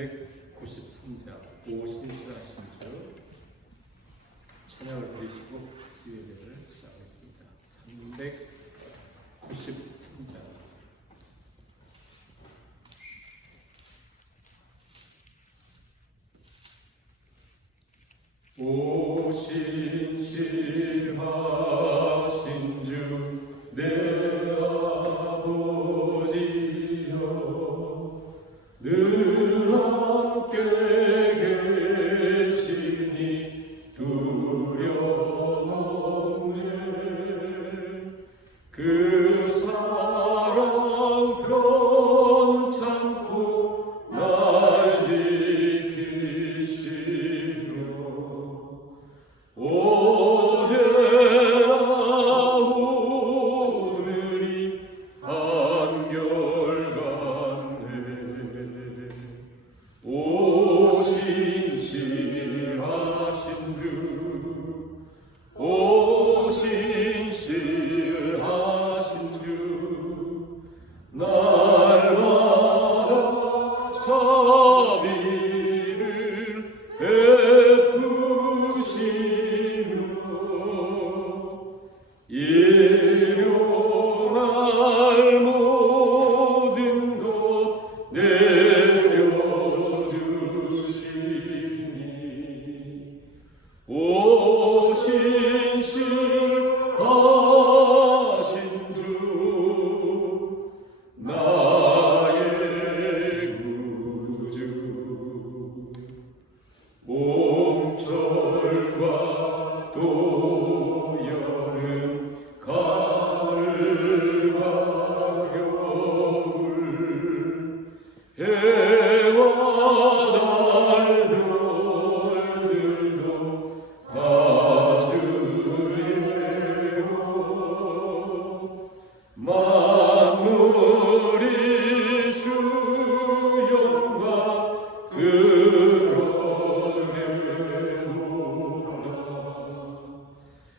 393장 오신실하신 주 찬양을 드리시고 예배를 시작하겠습니다. 393장 오신실하신 주 내 아버지여 늘 함께 계시니 두려움없네. 그 사랑 변찮고 날 지키시며 어제나 오늘이 한결같네. 오신실하신 주 오신실하신 주 날마다 자비를 베푸시며 일용할 모든 것 내려주시니 오신실하신 주 나의 구주 봄철과 또 여름 가을과 겨울 해와 달 별들도 다 주의고 만물이 주 영광 그러게도다.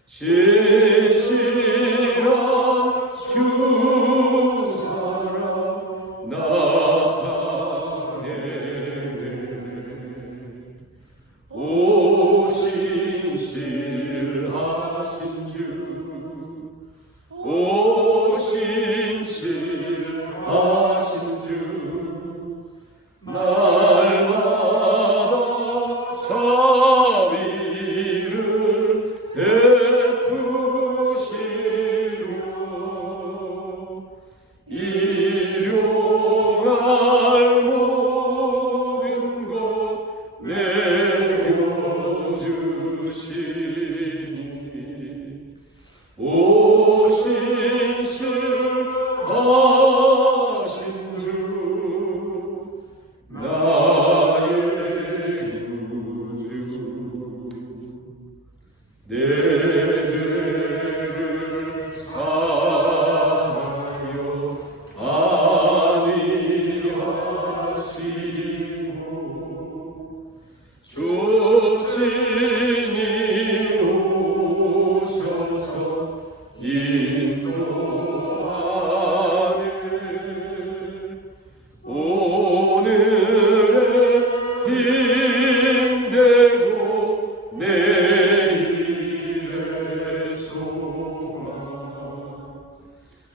신실한 주 사랑 나타내네. 오신실하신 주 오신실하신 주 날마다 자비를 베푸시며 일용할 모든 것 내려주시니 오신실하신 주 나의 구주 내 죄를 사하여 안위하시고 죽진이 오셔서 인도하네. 오늘의 힘되고 내일의 소망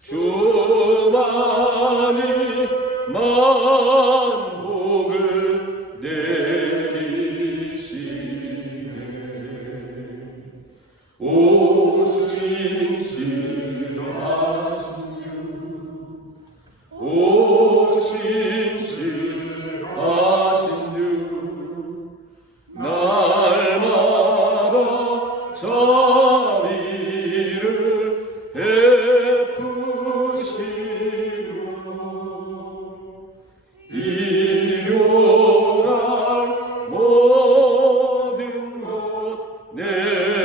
주만이 만복을 내리시네. 오신실하신 주 오신실하신 주 날마다 자비를 베푸시며 일용할 모든 것 내려주시니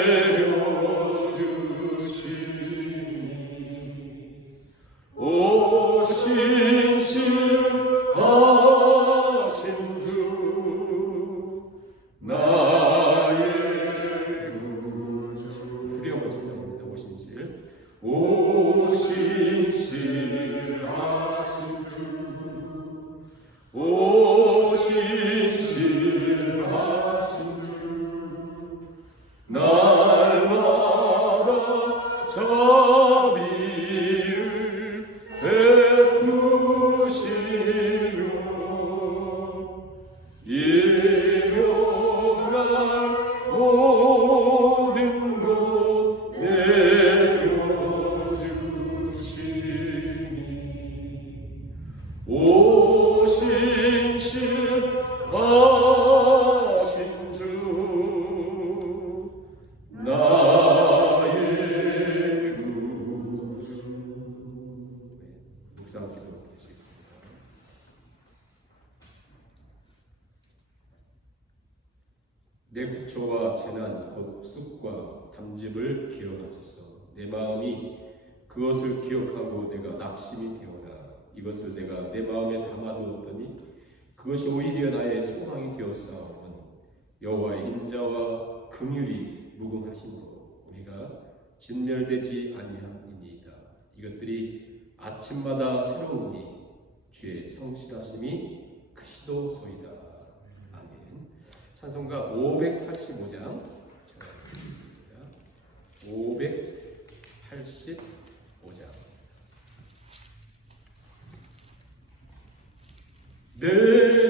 오신실하신 주 나의 구주. 후렴을 찬양합니다. 오신실하신 주 오신 하신 주 나의 구주. 묵상 기도 드리겠습니다. 내 국초와 재난 곧 쑥과 담즙을 기억하소서. 내 마음이 그것을 기억하고 내가 낙심이 되어라. 이것을 내가 내 마음에 담아두었더니 그것이 오히려 나의 소망이 되었사오니 여호와의 인자와 긍휼이 무궁하심으로 우리가 진멸되지 아니함이니이다. 이것들이 아침마다 새로우니 주의 성실하심이 크시도소이다. 아멘. 찬송가 585장 찬양하겠습니다. 585장. 내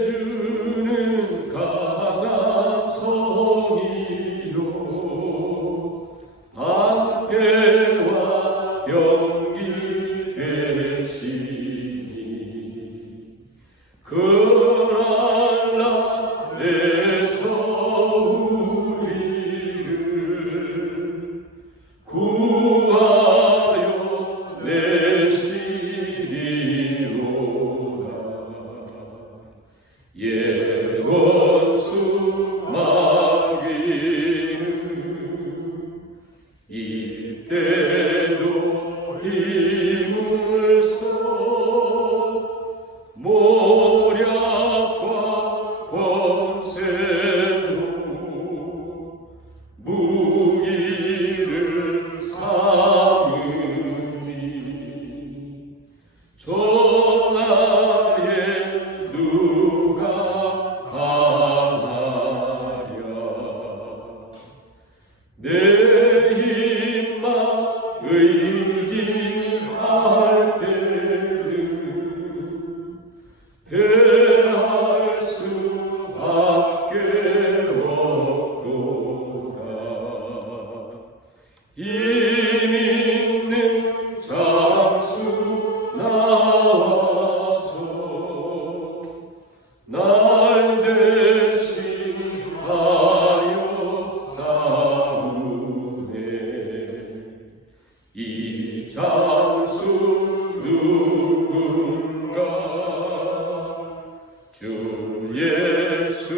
주는 강한 성이요 안개와 병기 되시니 그날 날에서 우리를 구하여 내시리로다. 예원수 마귀는 이때도 힘을 써 모략과 권세로 무기를 삼으니 전하에 누가 강하랴. 내 힘만 의지할 때는 패할 수밖에 없도다. 힘 있는 장수 나와서 날 대신하여 싸우네. 이 장수 누군가 주 예수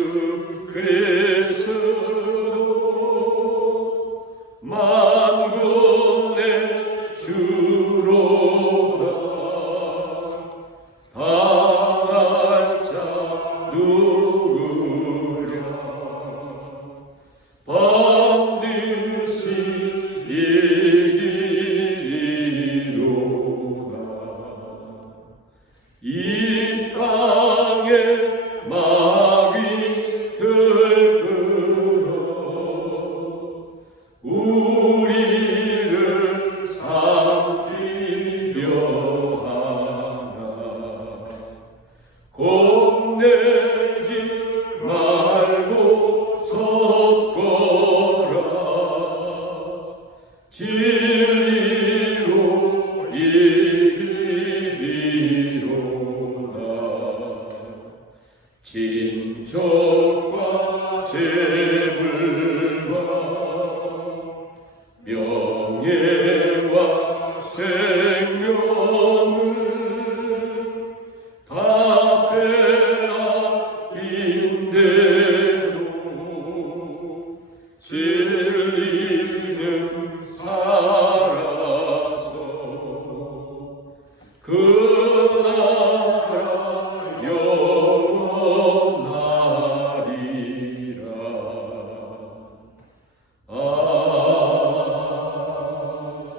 그리스도 만군의 주로다. 당할 자 누구랴. 반드시 이기리로다. 이 땅에 마귀 들끓어 우리를 삼키려 하나. 겁내지 말고 섰거라. 진리로 이기리로다. 진척과 재물과 명예와 생명을 다 빼앗긴데도 진리는 살아서 그 나라 영원하리라.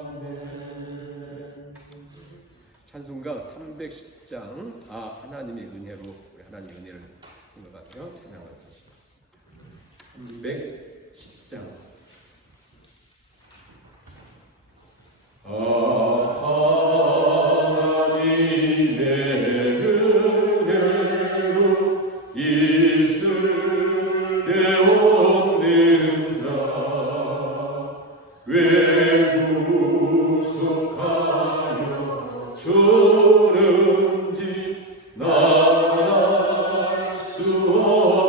아멘. 찬송가 310장 하나님의 은혜로 우리 하나님의 은혜를 생각하며 찬양을 드리겠습니다. 310장. 하나님의 은혜로 있을 데 없는 자 왜 구속하여 주는지 난 알 수 없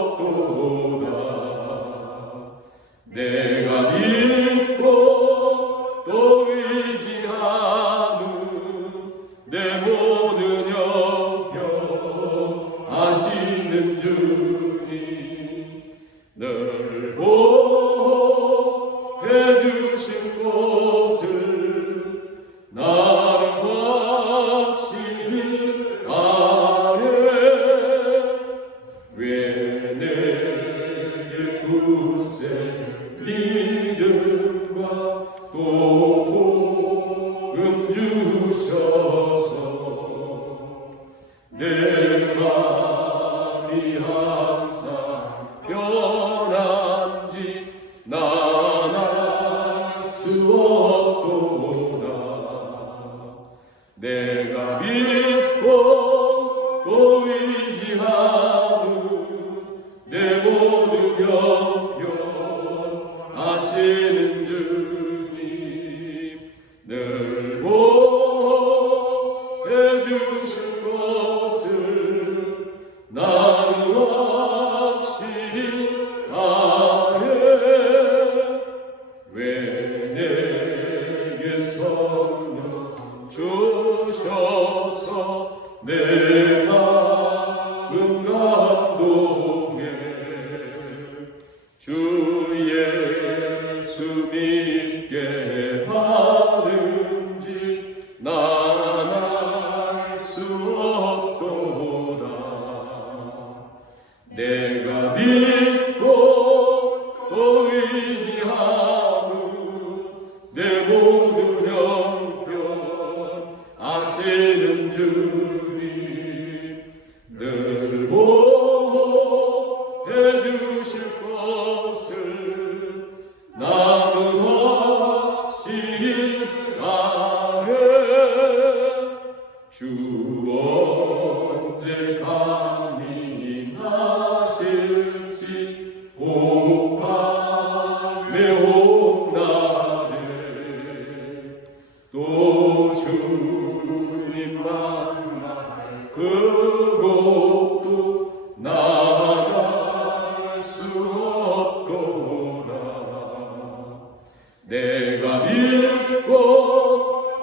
주님 늘 보호해 주신 것을 나는 확실히 아네. 왜 내게 굳센 믿음과 또 복음 주셔서 내 맘이 항상 편한지 난 알 수 없도다. 내가 믿고 또 의지하는 내 모든 형편 아시는 주님 늘 보호해 주실 것을 나는 확실히 아네. 왜 내게 성령 주셔서 내 마음 감동해. 주 예수 믿게 하는지 난 알 수 없도다. 내가 믿고 또 의지하는 내 모든 형편 아시는 주님 늘 보호해 주실 것을 나는 확실히 아네. 주 언제 강림하실지 오밤의 온낮에 또 주님 만날 그곳도 나갈 수 없도다. 내가 믿고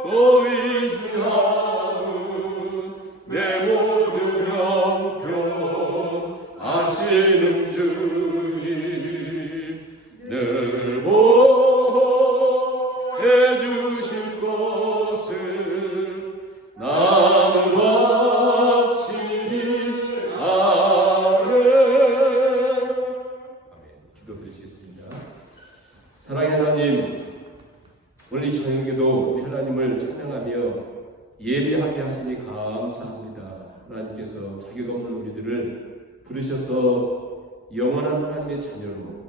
또 의지하는 내 모든 형편 아시는 주님 늘 보호해 주실 것을 나는 확실히 아네. 아멘. 기도드리시겠습니다. 사랑의 하나님, 오늘 이 저녁에도 우리 하나님을 찬양하며 예배하게 하시니 감사합니다. 하나님께서 자격 없는 우리들을 부르셔서 영원한 하나님의 자녀로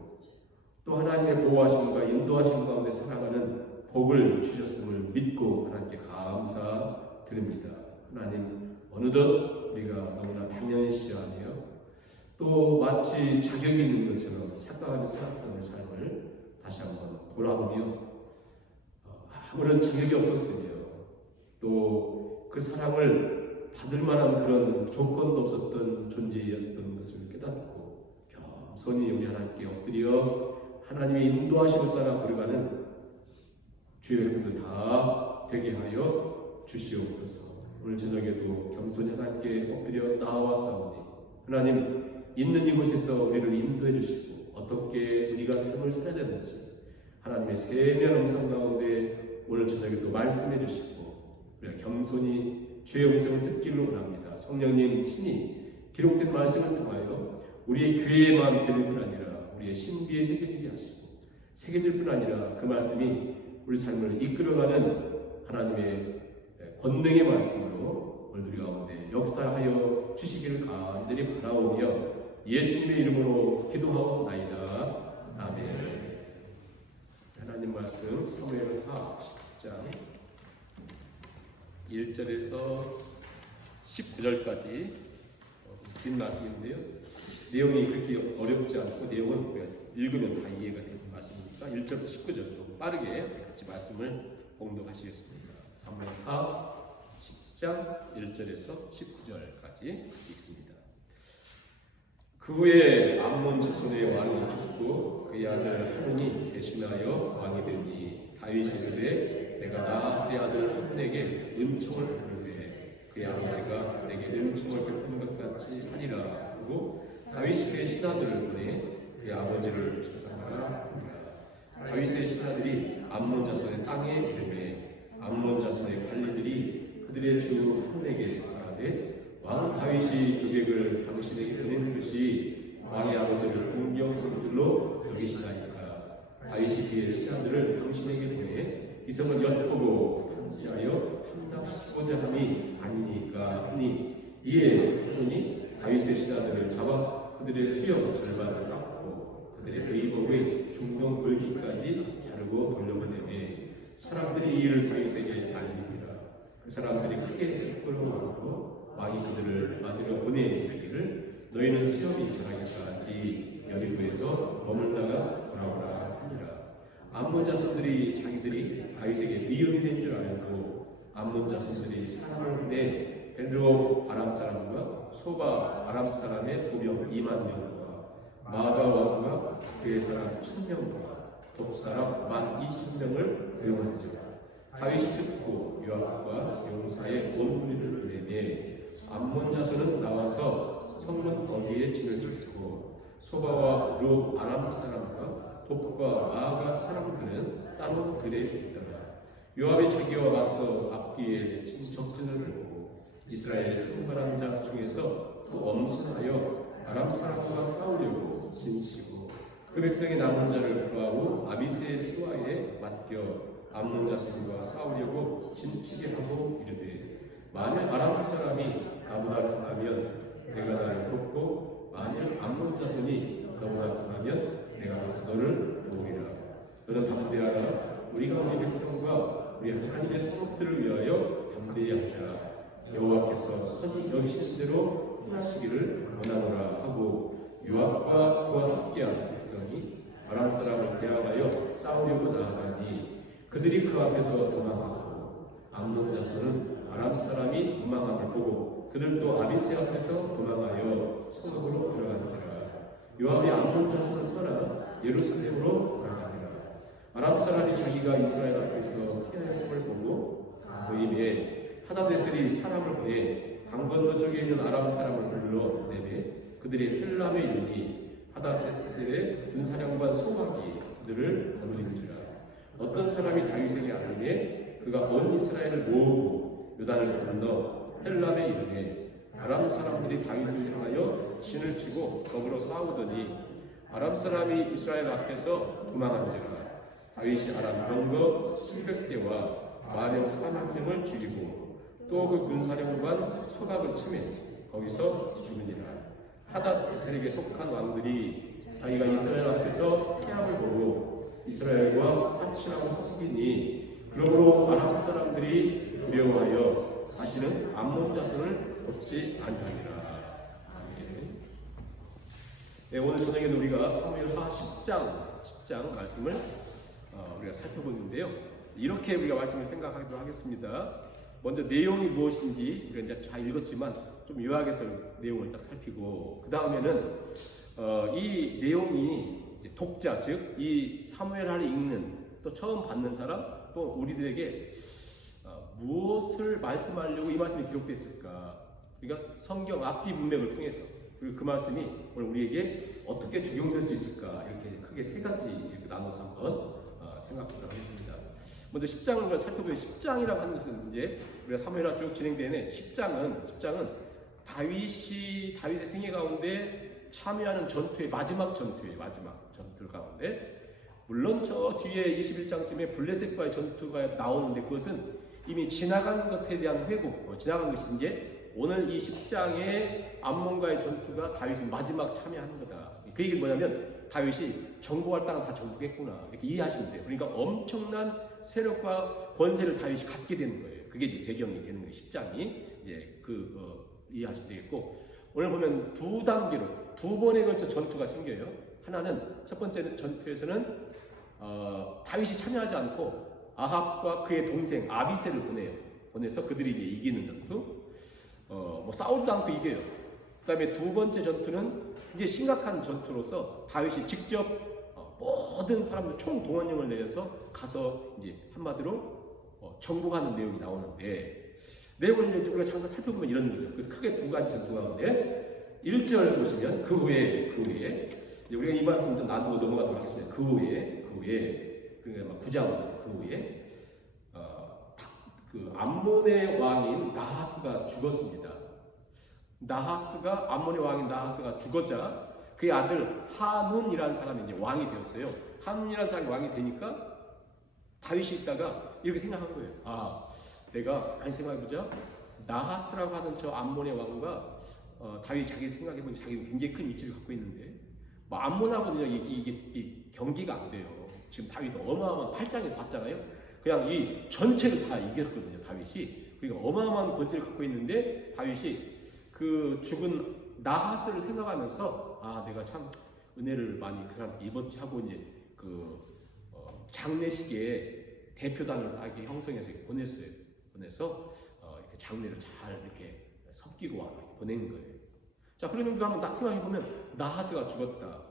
또 하나님의 보호하심과 인도하심 가운데 살아가는 복을 주셨음을 믿고 하나님께 감사드립니다. 하나님, 어느덧 우리가 너무나 당연시하며 또 마치 자격이 있는 것처럼 착각하며 살았던 우리 삶을 다시 한번 돌아보며 아무런 자격이 없었으며 또 그 사랑을 받을 만한 그런 조건도 없었던 존재였던 것을 깨닫고 겸손히 우리 하나님께 엎드려 하나님의 인도하심을 따라 걸어가는 주의 백성들 다 되게 하여 주시옵소서. 오늘 저녁에도 겸손히 하나님께 엎드려 나아왔사오니 하나님, 있는 이곳에서 우리를 인도해 주시고 어떻게 우리가 삶을 살아야 되는지 하나님의 세미한 음성 가운데 오늘 저녁에도 말씀해 주시고 우리가 겸손히 주의 음성을 듣기를 원합니다. 성령님 친히 기록된 말씀을 통하여 우리의 귀의 마음 들릴 뿐 아니라 우리의 신비에 새겨지게 하시고 새겨질 뿐 아니라 그 말씀이 우리 삶을 이끌어가는 하나님의 권능의 말씀으로 오늘 우리 가운데 역사하여 주시기를 간절히 바라오며 예수님의 이름으로 기도하옵나이다. 아멘. 하나님 말씀 사무엘하 10장 1절에서 19절까지 긴 말씀인데요. 내용이 그렇게 어렵지 않고 내용은 우리가 읽으면 다 이해가 되는 말씀이니까 1절부터 19절 좀 빠르게 같이 말씀을 봉독하시겠습니다. 사무엘하 10장 1절에서 19절까지 읽습니다. 그 후에 암몬 자손의 왕이 죽고 그의 아들 하논이 대신하여 왕이 되니 다윗이 이르되 내가 나하스의 아들 함내게 은총을 베푸되 그의 아버지가 내게 은총을 베푼 것 같이 하리라 하고 다윗의 신하들을 보내 그의 아버지를 추상하라 합니다. 다윗의 신하들이 암몬 자손의 땅의 이름에 암몬 자손의 관리들이 그들의 주 한에게 말하되 왕 다윗이 조객을 당신에게 보내는 것이 왕의 아버지를 공경하는 줄로 여기시나이까. 다윗이 그의 신하들을 당신에게 보내 이성을 엿보고 탐지하여 함락시키고자 함이 아니니까 하니, 이에 하노니 다윗의 신하들을 잡아 그들의 수염 절반을 깎고 그들의 의복의 중동 골기까지 자르고 돌려보내매 사람들이 이 일을 다윗에게 알리니라. 그 사람들이 크게 부끄러워하고 왕이 그들을 맞으러 보내기를 너희는 수염이 자라기까지 여리고에서 머물다가 돌아오라 하니라. 암몬 자손들이 자기들이 다윗에게 미움이 된 줄 알고 암몬 자손들이 사람을 보내 벨르오 아람 사람과 소바 아람 사람의 보병 2만 명과 마가 왕과 그의 사람 1000명과 독사람 12,000명을 고용한지라. 다윗이 듣고 요압과 용사의 온 무리를 보내매 암몬 자손은 나와서 성문 어귀에 진을 쳤고 소바와 루 아람 사람과 독과 마가 사람들은 따로 들에 있더라. 요압이 자기와 맞서 앞뒤에 적진을 보고 이스라엘 승만한 자 중에서 또 엄선하여 아람 사람과 싸우려고 진치고 그 백성이 남은 자를 구하고 아비새의 수하에 맡겨 암몬 자손과 싸우려고 진치게 하고 이르되 만일 아람 사람이 나보다 강하면 내가 나를 돕고 만일 암몬 자손이 너보다 강하면 내가 가서 너를 도우리라. 너는 담대하라. 우리가 우리 백성과 우리 하나님의 성읍들을 위하여 담대히 하자. 여호와께서 선히 여기시는 대로 행하시기를 원하노라 하고 요압과 그와 함께한 백성이 아람 사람을 대항하여 싸우려고 나아가니 그들이 그 앞에서 도망하고 암몬 자손은 아람 사람이 도망함을 보고 그들도 아비새 앞에서 도망하여 성읍으로 들어간지라. 요압이 암몬 자손을 떠나 예루살렘으로 돌아가니라. 아람 사람이 자기가 이스라엘 앞에서 피하였음을 보고 보임에 하다데셀이 사람을 보내 강 건너 쪽에 있는 아람 사람을 불러 내매 그들이 헬람에 이르니 하다데셀의 군사령관 소박이 그들을 거느린지라. 어떤 사람이 다윗에게 알리매 그가 온 이스라엘을 모으고 요단을 건너 헬람에 이르매 아람 사람들이 다윗을 향하여 진을 치고 더불어 싸우더니 아람 사람이 이스라엘 앞에서 도망한지라. 다윗이 아람 병거 700대와 마령 400명을 죽이고 또 그 군사령관 소박을 치매 거기서 죽으니라. 하닷셀에게 속한 왕들이 자기가 이스라엘 앞에서 패함을 보고 이스라엘과 화친하고 섞이니 그러므로 아람 사람들이 두려워하여 다시는 암몬 자손을 돕지 아니하니라. 아멘. 네, 오늘 저녁에는 우리가 사무엘하 10장 말씀을 우리가 살펴보는데요. 이렇게 우리가 말씀을 생각하기로 하겠습니다. 먼저 내용이 무엇인지 우리가 이제 잘 읽었지만 좀 요약해서 내용을 딱 살피고 그 다음에는 이 내용이 독자 즉 이 사무엘하를 읽는 또 처음 받는 사람 또 우리들에게 무엇을 말씀하려고 이 말씀이 기록됐을까? 그러니까 성경 앞뒤 문맥을 통해서 그리고 그 말씀이 오늘 우리에게 어떻게 적용될 수 있을까? 이렇게 크게 세 가지 이렇게 나눠서 한번 생각하도록 하겠습니다. 먼저 10장을 살펴보면 10장이라고 하는 것은 이제 우리가 사무엘하 쭉 진행되는 10장은 다윗의 생애 가운데 참여하는 전투의 마지막 전투 가운데 물론 저 뒤에 21장쯤에 블레셋과의 전투가 나오는데 그것은 이미 지나간 것에 대한 회고, 지나간 것이 이제 오늘 이 10장의 암몬과의 전투가 다윗은 마지막 참여하는 거다. 그 얘기는 뭐냐면 다윗이 정복할 땅은 다 정복했구나 이렇게 이해하시면 돼요. 그러니까 엄청난 세력과 권세를 다윗이 갖게 되는 거예요. 그게 이제 배경이 되는 거예요. 10장이 이제 이해하시면 되겠고 오늘 보면 두 단계로 두 번에 걸쳐 전투가 생겨요. 하나는 첫 번째 전투에서는 다윗이 참여하지 않고 아합과 그의 동생 아비새를 보내서 그들이 이제 이기는 전투. 싸우지도 않고 이겨요. 그다음에 두 번째 전투는 굉장히 심각한 전투로서 다윗이 직접 모든 사람들 총동원령을 내려서 가서 이제 한마디로 정복하는 내용이 나오는데 내용을 우리가 잠깐 살펴보면 이런 거죠. 크게 두 가지 전투 가운데 1절 보시면 그 후에 이제 우리가 이 말씀 좀 놔두고 넘어가도록 하겠습니다. 그 후에 그러니까 9장 그 후에 그 암몬의 왕인 나하스가 죽었습니다. 암몬의 왕인 나하스가 죽었자 그의 아들 한운이라는 사람이 이제 왕이 되었어요. 한운이라는 사람이 왕이 되니까 다윗이 있다가 이렇게 생각한 거예요. 내가 가만히 생각해보자. 나하스라고 하는 저 암몬의 왕과 다윗이 자기 생각해보니 자기는 굉장히 큰 이치를 갖고 있는데 뭐 암몬하고는 이게 경기가 안 돼요. 지금 다윗은 어마어마한 8장에 봤잖아요. 그냥 이 전체를 다 이겼거든요. 다윗이. 그러니까 어마어마한 권세를 갖고 있는데 다윗이 그 죽은 나하스를 생각하면서 내가 참 은혜를 많이 그 사람한테 입었지 하고 이제 장례식에 대표단을 딱 형성해서 보냈어요. 보내서 이렇게 장례를 잘 이렇게 섬기고 와 이렇게 보낸 거예요. 자, 그러면 우리가 한번 생각해 보면 나하스가 죽었다.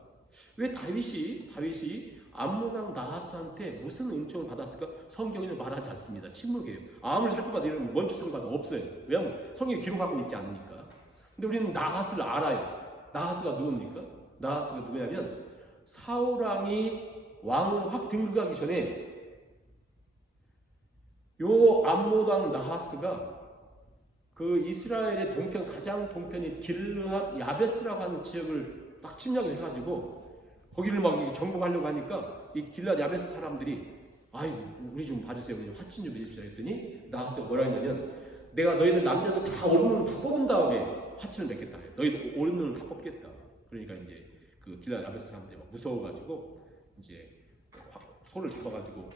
왜 다윗이 암몬 왕 나하스한테 무슨 은총을 받았을까? 성경에는 말하지 않습니다. 침묵이에요. 아무리 살펴봐도 이런 멈추성을 봐도 없어요. 왜냐하면 성경에 기록하고 있지 않으니까. 근데 우리는 나하스를 알아요. 나하스가 누굽니까? 나하스가 누구냐면 사울 왕이 왕으로 확 등극하기 전에 요 암몬 왕 나하스가 그 이스라엘의 가장 동편인 길르앗 야베스라고 하는 지역을 막 침략을 해가지고 거기를 막 정복하려고 하니까 이 길르앗 야베스 사람들이 우리 좀 봐주세요. 화친 좀 해주십시오 했더니 나하스가 뭐라 했냐면 내가 너희들 남자들 다 오른 다 뽑은 다음에 화친을 맺겠다. 너희들 오른 눈을 다 뽑겠다. 그러니까 이제 그 길르앗 야베스 사람들이 막 무서워가지고 이제 소를 잡아가지고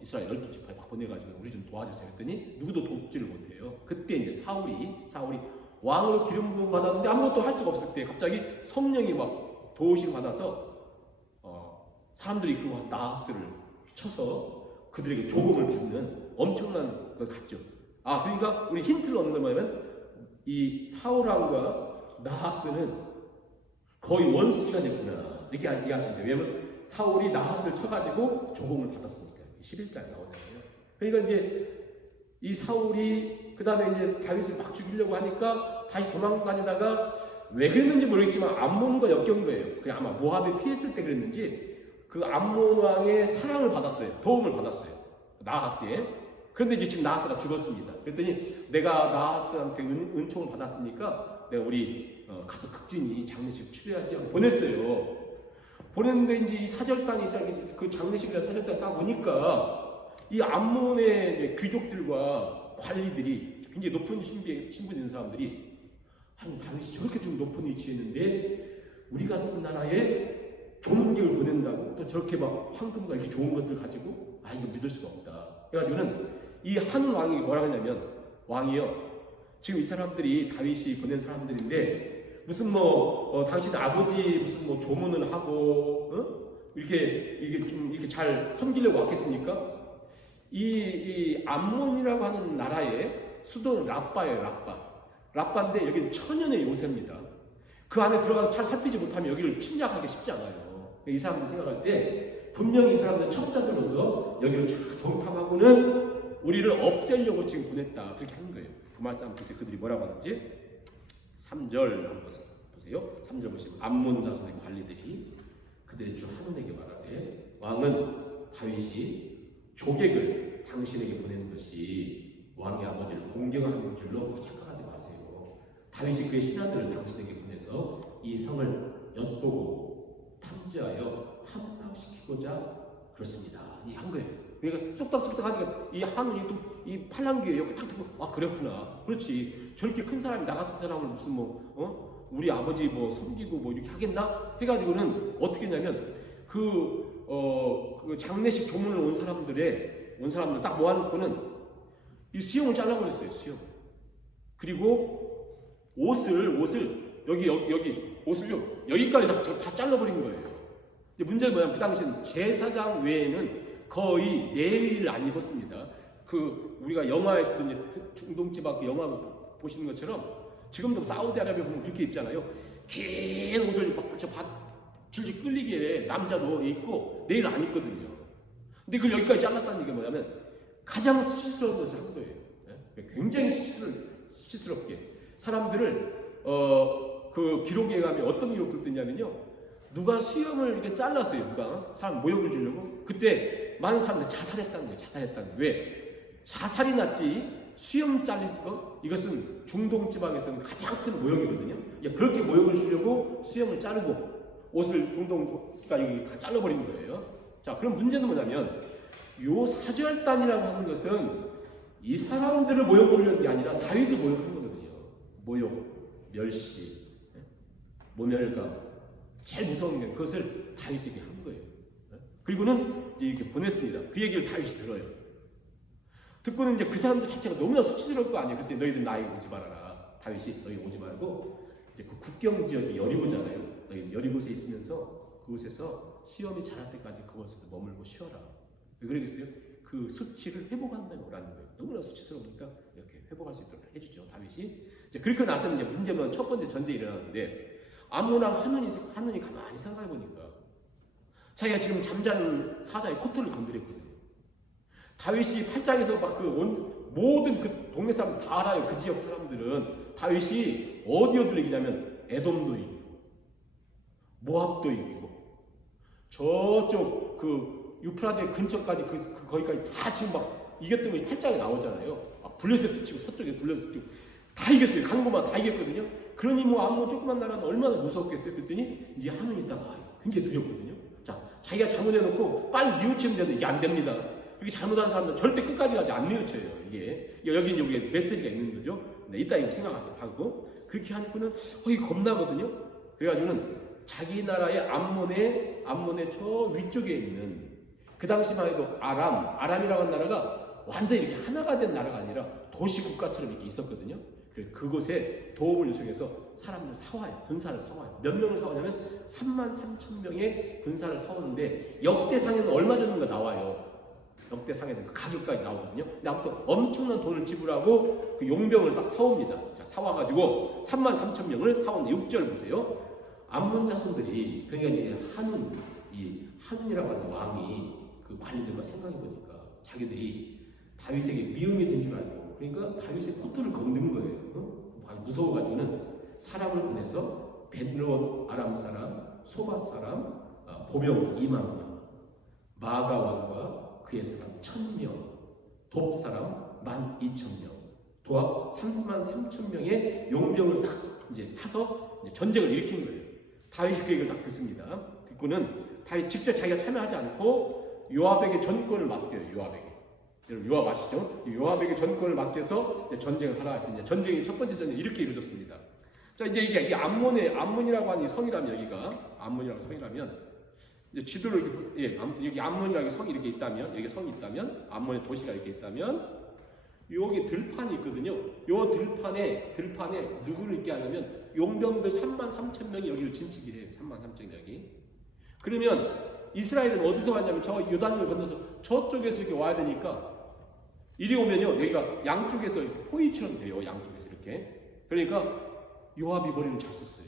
이스라엘 12지파에 막 보내가지고 우리 좀 도와주세요 했더니 누구도 돕지를 못해요. 그때 이제 사울이 왕으로 기름 부음 받았는데 아무것도 할 수가 없을 때 갑자기 성령이 막 도우심 받아서 사람들이 이끌고 가서 나하스를 쳐서 그들에게 조공을 받는 엄청난 걸 갔죠. 그러니까 우리 힌트를 얻는 건 뭐냐면 이 사울 왕과 나하스는 거의 원수지가 됐구나 이렇게 이해할 수 있어요. 왜냐면 사울이 나하스를 쳐가지고 조공을 받았으니까 11장에 나오잖아요. 그러니까 이제 이 사울이 그 다음에 이제 다윗을 막 죽이려고 하니까 다시 도망다니다가 왜 그랬는지 모르겠지만 암몬과 엮인 거예요. 그냥 아마 모압에 피했을 때 그랬는지 그 암몬 왕의 사랑을 받았어요. 도움을 받았어요. 나하스에. 그런데 이제 지금 나하스가 죽었습니다. 그랬더니 내가 나하스한테 은총을 받았으니까 내가 우리 가서 극진히 장례식 치러야지 하고 보냈어요. 보냈는데 이제 이 사절단이 그 장례식이나 사절단 딱 오니까 이 암몬의 귀족들과 관리들이 굉장히 높은 신분 있는 사람들이 다윗이 저렇게 좀 높은 위치에 있는데 우리 같은 나라에 종국을 보낸다고 또 저렇게 막 황금과 이렇게 좋은 것들 가지고 이거 믿을 수가 없다. 그래가지고는 이 한 왕이 뭐라 하냐면 왕이요 지금 이 사람들이 다윗이 보낸 사람들인데 무슨 당신 아버지 무슨 조문을 하고 이렇게 좀 이렇게 잘 섬기려고 왔겠습니까? 이 암몬이라고 하는 나라의 수도는 라빠예요. 라빠인데 여기는 천연의 요새입니다. 그 안에 들어가서 잘 살피지 못하면 여기를 침략하기 쉽지 않아요. 이 사람들 생각할 때 분명히 이 사람들 척자들로서 여기를 쫙 정탐하고는 우리를 없애려고 지금 보냈다. 그렇게 하는 거예요. 그 말씀 한번 보세요. 그들이 뭐라고 하는지 3절 한번 보세요. 3절 보시면 암몬 자손의 관리들이 그들의 주 한운에게 말하되 왕은 다윗이 조객을 당신에게 보내는 것이 왕의 아버지를 공경하는 줄로 착각하지 마세요. 다윗이 그의 신하들을 당신에게 보내서 이 성을 엿보고 탐지하여 함락시키고자 그렇습니다. 이 한 거예요. 그러니까 쏙닥쏙닥 하니까 이 한운이 또 이 팔랑귀에 이렇게 탁 듣고 그랬구나. 그렇지. 저렇게 큰 사람이 나 같은 사람을 무슨 우리 아버지 섬기고 이렇게 하겠나? 해가지고는 어떻게 했냐면 그 장례식 조문을 온 사람들 딱 모아놓고는 이 수염을 잘라버렸어요. 수염. 그리고 옷을 여기 옷을요 여기까지 다 잘라버린 거예요. 이제 문제는 뭐냐면 그 당시에는 제사장 외에는 거의 내의를 안 입었습니다. 우리가 영화에서도 이제 중동지방 영화 보시는 것처럼 지금도 사우디아라비아 보면 그렇게 입잖아요. 긴 옷을 막 줄줄 끌리게 남자도 입고 내일 안 입거든요. 근데 그걸 여기까지 잘랐다는 게 뭐냐면 가장 수치스러운 것을 한 거예요. 굉장히 수치스럽게 사람들을 그 기록에 의하면 어떤 기록도 뜨냐면요. 누가 수염을 이렇게 잘랐어요. 누가 사람 모욕을 주려고. 그때 많은 사람들이 자살했다는 거예요. 자살했다는 거예요. 왜? 자살이 낫지 수염 잘린 거? 이것은 중동 지방에서는 가장 큰 모욕이거든요. 그렇게 모욕을 주려고 수염을 자르고 옷을 중동가 여기 다 잘라버리는 거예요. 자, 그럼 문제는 뭐냐면 요 사절단이라고 하는 것은 이 사람들을 모욕 주려는 게 아니라 다윗을 모욕한 거거든요. 모욕, 멸시, 모멸감. 제일 무서운 게 그것을 다윗에게 한 거예요. 그리고는 이제 이렇게 보냈습니다. 그 얘기를 다윗이 들어요. 듣고는 이제 그 사람들 자체가 너무나 수치스러울 거 아니에요. 그때 너희들 나에게 오지 말아라. 다윗이 너희 오지 말고 이제 그 국경 지역이 여리고잖아요. 너희 여리고에 있으면서 그곳에서 수염이 자랄 때까지 그곳에서 머물고 쉬어라. 왜 그러겠어요? 그 수치를 회복한다는 거예요. 너무나 수치스러우니까 이렇게 회복할 수 있도록 해주죠. 다윗이. 이제 그렇게 나서는 이제 문제는 첫 번째 전쟁이 일어나는데 암몬왕 한눈이 가만히 생각해 보니까 자기가 지금 잠자는 사자의 코트를 건드렸거든요. 다윗이 팔짱에서 막 모든 그 동네 사람 다 알아요. 그 지역 사람들은 다윗이 어디로 이기냐면 에돔도 이기고 모압도 이기고 저쪽 그 유프라데 근처까지 거기까지 다 지금 막 이겼던 것이 팔짱에 나오잖아요. 블레셋도 치고 서쪽에 블레셋도 치고 다 이겼어요. 가는 곳마다 다 이겼거든요. 그러니 뭐 암몬 조그만 나라는 얼마나 무섭겠어요. 그랬더니 이제 한눈이 있다가 굉장히 두렵거든요. 자, 자기가 잘못해놓고 빨리 뉘우치면 되는데 이게 안 됩니다. 그렇게 잘못한 사람들은 절대 끝까지 가지 안 뉘우쳐요. 이게 여기 메시지가 있는 거죠. 네, 이따 이거 생각하고 그렇게 하니까는 겁나거든요. 그래가지고는 자기 나라의 암몬의 저 위쪽에 있는 그 당시만 해도 아람이라고 하는 나라가 완전히 이렇게 하나가 된 나라가 아니라 도시 국가처럼 이렇게 있었거든요. 그곳에 도움을 요청해서 사람들을 사와요. 군사를 사와요. 몇 명을 사오냐면 33,000명의 군사를 사오는데 역대상에는 얼마 줬는가 나와요. 역대상에는 그 가격까지 나오거든요. 근데 아무튼 엄청난 돈을 지불하고 그 용병을 딱 사옵니다. 자, 사와가지고 33,000명을 사오는데 6절 보세요. 암몬 자손들이 그러니까 이제 한운이라고 하는 왕이 그 관리들과 생각해보니까 자기들이 다윗에게 미움이 된 줄 알고 그러니까 다윗의 코트를 건든 거예요. 무서워가지고는 사람을 보내서 벤론 아람 사람, 소바 사람, 보병 2만 명, 마가 왕과 그의 사람 1,000명, 돕 사람 12,000명, 도합 33,000명의 용병을 딱 이제 사서 이제 전쟁을 일으킨 거예요. 다윗이 그 얘기를 딱 듣습니다. 듣고는 다윗 직접 자기가 참여하지 않고 요압에게 전권을 맡겨요. 요압에게. 여러분 요압 아시죠? 요압에게 전권을 맡겨서 전쟁을 하라. 이제 전쟁이 첫 번째 전쟁이 이렇게 이루어졌습니다. 자 이제 이게 암몬이라고 하는 이 성이라면 여기가 암몬이라고 성이라면 이제 지도를 이렇게 아무튼 여기 암몬이라는 성이 이렇게 있다면 여기 성이 있다면 암몬의 도시가 이렇게 있다면 여기 들판이 있거든요. 요 들판에 누구를 있게 하냐면 용병들 33,000명이 여기를 진치게 해요. 33,000명이 여기. 그러면 이스라엘은 어디서 왔냐면 저 요단을 건너서 저쪽에서 이렇게 와야 되니까 이리 오면요 여기가 양쪽에서 이렇게 포위처럼 돼요. 양쪽에서 이렇게. 그러니까 요압이 머리를 잘 썼어요.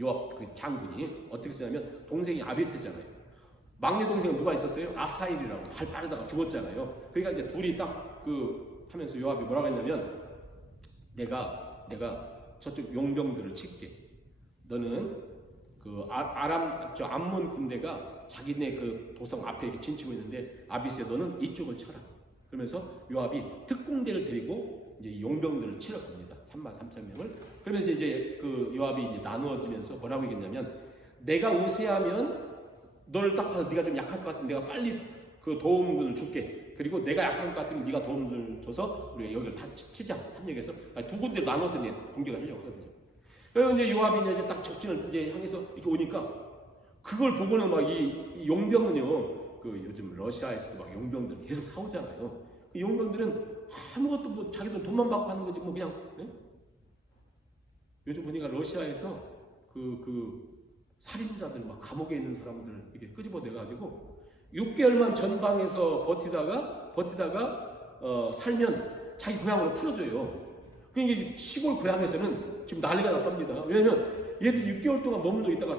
요압 그 장군이 어떻게 쓰냐면 동생이 아비세잖아요. 막내 동생은 누가 있었어요? 아사일이라고 잘 빠르다가 죽었잖아요. 그러니까 이제 둘이 딱 하면서 요압이 뭐라고 했냐면 내가 저쪽 용병들을 칠게. 너는 그 암몬 군대가 자기네 그 도성 앞에 이렇게 진치고 있는데 아비세 너는 이쪽을 쳐라. 그러면서 요압이 특공대를 데리고 이제 용병들을 치러 갑니다. 33,000명을. 그러면서 이제 그 요압이 이제 나누어지면서 뭐라고 얘기했냐면 내가 우세하면 너를 딱 봐서 네가 좀 약할 것 같으면 내가 빨리 그 도움을 줄게. 그리고 내가 약한 것 같으면 네가 도움을 줘서 우리가 여기를 다 치자. 합력해서 두 군데 나눠서 이제 공격을 하려고 하거든요. 그래서 이제 요압이 이제 딱 적진을 이제 향해서 이렇게 오니까 그걸 보고는 막 이 용병은요. 그 요즘 러시아에서도 막 용병들 계속 싸우잖아요. 이 용병들은 아무것도 뭐 자기들 돈만 받고 하는 거지 뭐 그냥 요즘 보니까 러시아에서 그 살인자들 막 감옥에 있는 사람들 이렇게 끄집어내가지고 6개월만 전방에서 버티다가 살면 자기 고향으로 풀어줘요. 그러니까 시골 고향에서는 지금 난리가 났답니다. 왜냐면 얘들이 6개월 동안 머물러 있다가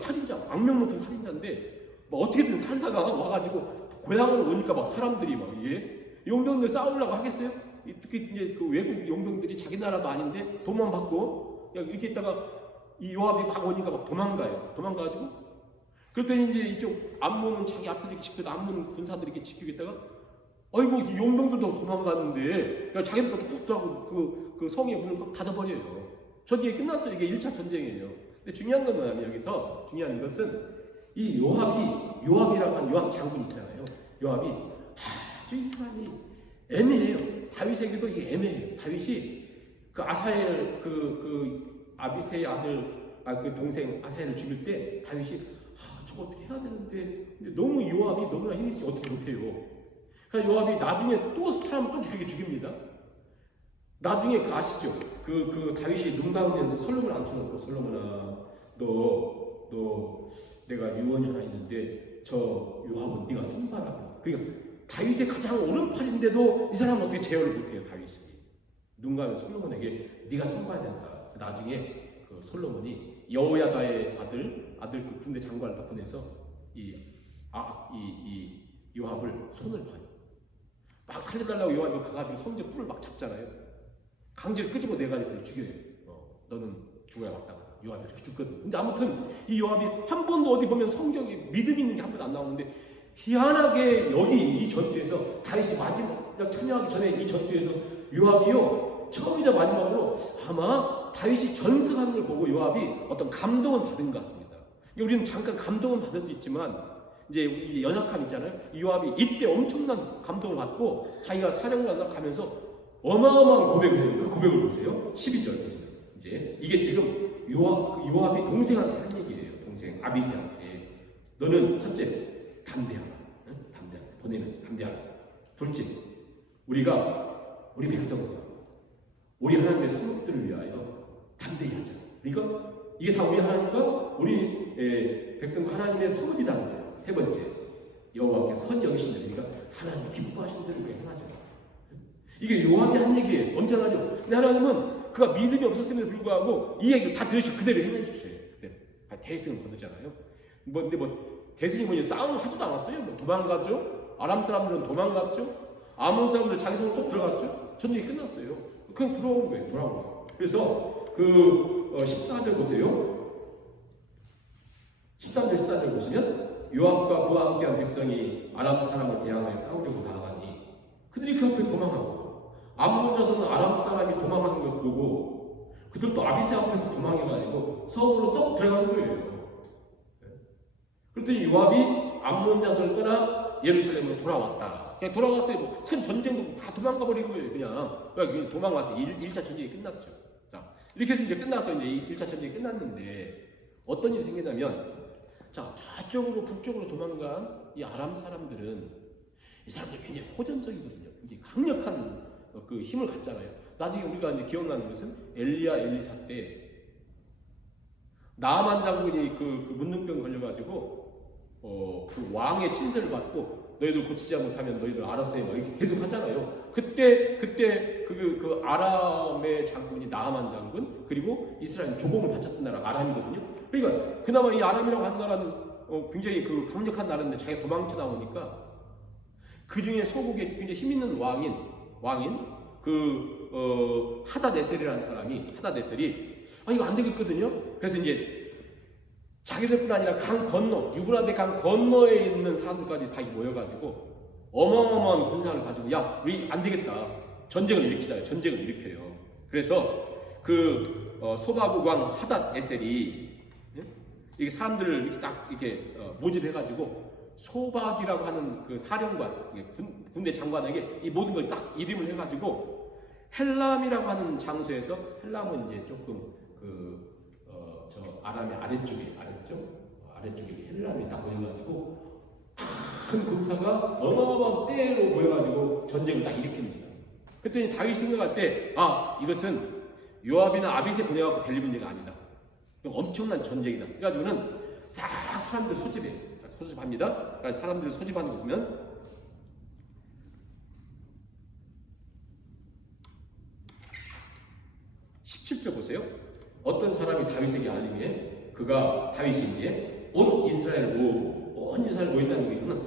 악명 높은 살인자인데 뭐 어떻게든 살다가 와가지고 고향으로 오니까 막 사람들이 막 용병들 싸우려고 하겠어요? 특히 이제 그 외국 용병들이 자기 나라도 아닌데 돈만 받고 이렇게 있다가 이 요압이 막 오니까 막 도망가가지고 그랬더니 이제 이쪽 암몬은 자기 앞에서 이렇게 지키고 암몬 군사들이 이렇게 지키고 있다가 아이고 용병들도 도망가는데 그러니까 자기들도 톡하고 그 성의 문을 막 닫아버려요. 전쟁이 끝났어요. 이게 1차 전쟁이에요. 근데 중요한 건 뭐냐면 여기서 중요한 것은 이 요압이라고 한 요압 장군 있잖아요. 요압이 아주 이 사람이 애매해요. 다윗에게도 이게 애매해요. 다윗이 그 아사엘 그 아비새의 아들 그 동생 아사엘을 죽일 때 다윗이 저거 어떻게 해야 되는데 근데 너무 요압이 너무나 힘이 있으니 어떻게 못해요. 그러니까 요압이 나중에 또 사람 또 죽입니다. 나중에 그 아시죠? 그 다윗이 눈 감으면서 솔로몬 앉혀놓고 솔로몬아 너 내가 유언이 하나 있는데 저 요압은 네가 선발하고 그러니까 다윗의 가장 오른팔인데도 이 사람은 어떻게 제어를 못해요. 다윗이 눈 감은 솔로몬에게 네가 선발해야 된다. 나중에 그 솔로몬이 여호야다의 아들 그 군대 장관을 다 보내서 이 요압을 손을 봐요. 막 살려달라고 요압이 가가지고 성전 뿔을 막 잡잖아요. 강제로 끄집어 내가지고 죽여요. 너는 죽어야 마땅하다. 요압이 이렇게 죽거든. 근데 아무튼 이 요압이 한 번도 어디 보면 성경에 믿음이 있는 게 한 번도 안 나오는데 희한하게 여기 이 전투에서 다윗이 마지막 참여하기 전에 이 전투에서 요압이요 처음이자 마지막으로 아마 다윗이 전사하는 걸 보고 요압이 어떤 감동을 받은 것 같습니다. 우리는 잠깐 감동은 받을 수 있지만 이제 연약함 있잖아요. 이 요압이 이때 엄청난 감동을 받고 자기가 사령관을 가면서 어마어마한 고백을 해요. 그 고백을 보세요. 12절 보세요. 이제 이게 지금 요압이 동생한테 한 얘기예요. 동생 아비새한테 너는 첫째 담대하라. 응? 담대하라. 보내면서 담대하라. 둘째 우리 백성과 우리 하나님의 성도들을 위하여 담대히 하자. 그러니까 이게 다 우리 하나님과 우리 백성과 하나님의 성읍이라는 거예요. 세 번째 여호와께 선 여기신 대로 그러니까 하나님 기뻐하시는 대로 우리가 행하자. 이게 요압이 한 얘기예요. 엄청나죠? 근데 하나님은 그가 믿음이 없었음에도 불구하고 이 얘기를 다 들으시고 그대로 행해 주셔요. 대승을 거두잖아요. 근데 대승이 뭐냐? 싸움을 하지도 않았어요. 도망갔죠? 아람 사람들은 도망갔죠? 아몬 사람들 자기 손으로 쏙 들어갔죠? 전쟁이 끝났어요. 그냥 돌아온 거예요. 그래서 14절 보세요. 13절 14절 보시면 요압과 그와 함께한 백성이 아람 사람을 대항하여 싸우려고 나아가니 그들이 그 앞에 도망하고 암몬 자손은 아람 사람이 도망하는 걸 보고 그들도 아비새 앞에서 도망해가지고 성으로 쏙 들어간 거예요. 그랬더니 요압이 암몬 자손을 떠나 예루살렘으로 돌아왔다. 그냥 돌아갔어요. 큰 전쟁도 다 도망가 버린 거예요. 그냥 도망왔어요. 1차 전쟁이 끝났죠. 자, 이렇게 해서 이제 끝나서 이제 1차 전쟁이 끝났는데 어떤 일이 생기냐면 자, 저쪽으로 북쪽으로 도망간 이 아람 사람들은 이 사람들 굉장히 호전적이거든요. 굉장히 강력한 그 힘을 갖잖아요. 나중에 우리가 이제 기억나는 것은 엘리사 때 나아만 장군이 그 문둥병 걸려가지고 그 왕의 친세를 받고 너희들 고치지 못하면 너희들 알아서 해 막 이렇게 계속 하잖아요. 그때 그 아람의 장군이 나아만 장군 그리고 이스라엘 조공을 바쳤던 나라가 아람이거든요. 그러니까 그나마 이 아람이라고 한 나라는 굉장히 그 강력한 나라인데 자기가 도망쳐 나오니까 그 중에 소국에 굉장히 힘 있는 왕인 하다네셀이라는 사람이 이거 안 되겠거든요. 그래서 이제 자기들뿐 아니라 강 건너 유브라데 강 건너에 있는 사람들까지 다 모여가지고 어마어마한 군사를 가지고 야 우리 안 되겠다 전쟁을 일으켜요. 그래서 소바국 왕 하닷에셀이 이게 사람들을 이렇게 딱 이렇게 모집해가지고 소박이라고 하는 그 사령관 군대 장관에게 이 모든 걸 딱 이름을 해가지고 헬람이라고 하는 장소에서 헬람은 이제 조금 저 아람의 아래쪽에 헬람이 딱 모여가지고 큰 군사가 어마어마한 때로 모여가지고 전쟁을 딱 일으킵니다. 그랬더니 다윗이 생각할 때 이것은 요압이나 아비새 보내갖고 될 문제가 아니다. 엄청난 전쟁이다. 그래가지고는 싹 사람들 소집합니다. 그러니까 사람들 소집하는 거 보면 17절 보세요. 어떤 사람이 다윗에게 알림해 다윗이 이제 온 이스라엘 모였다는 얘기는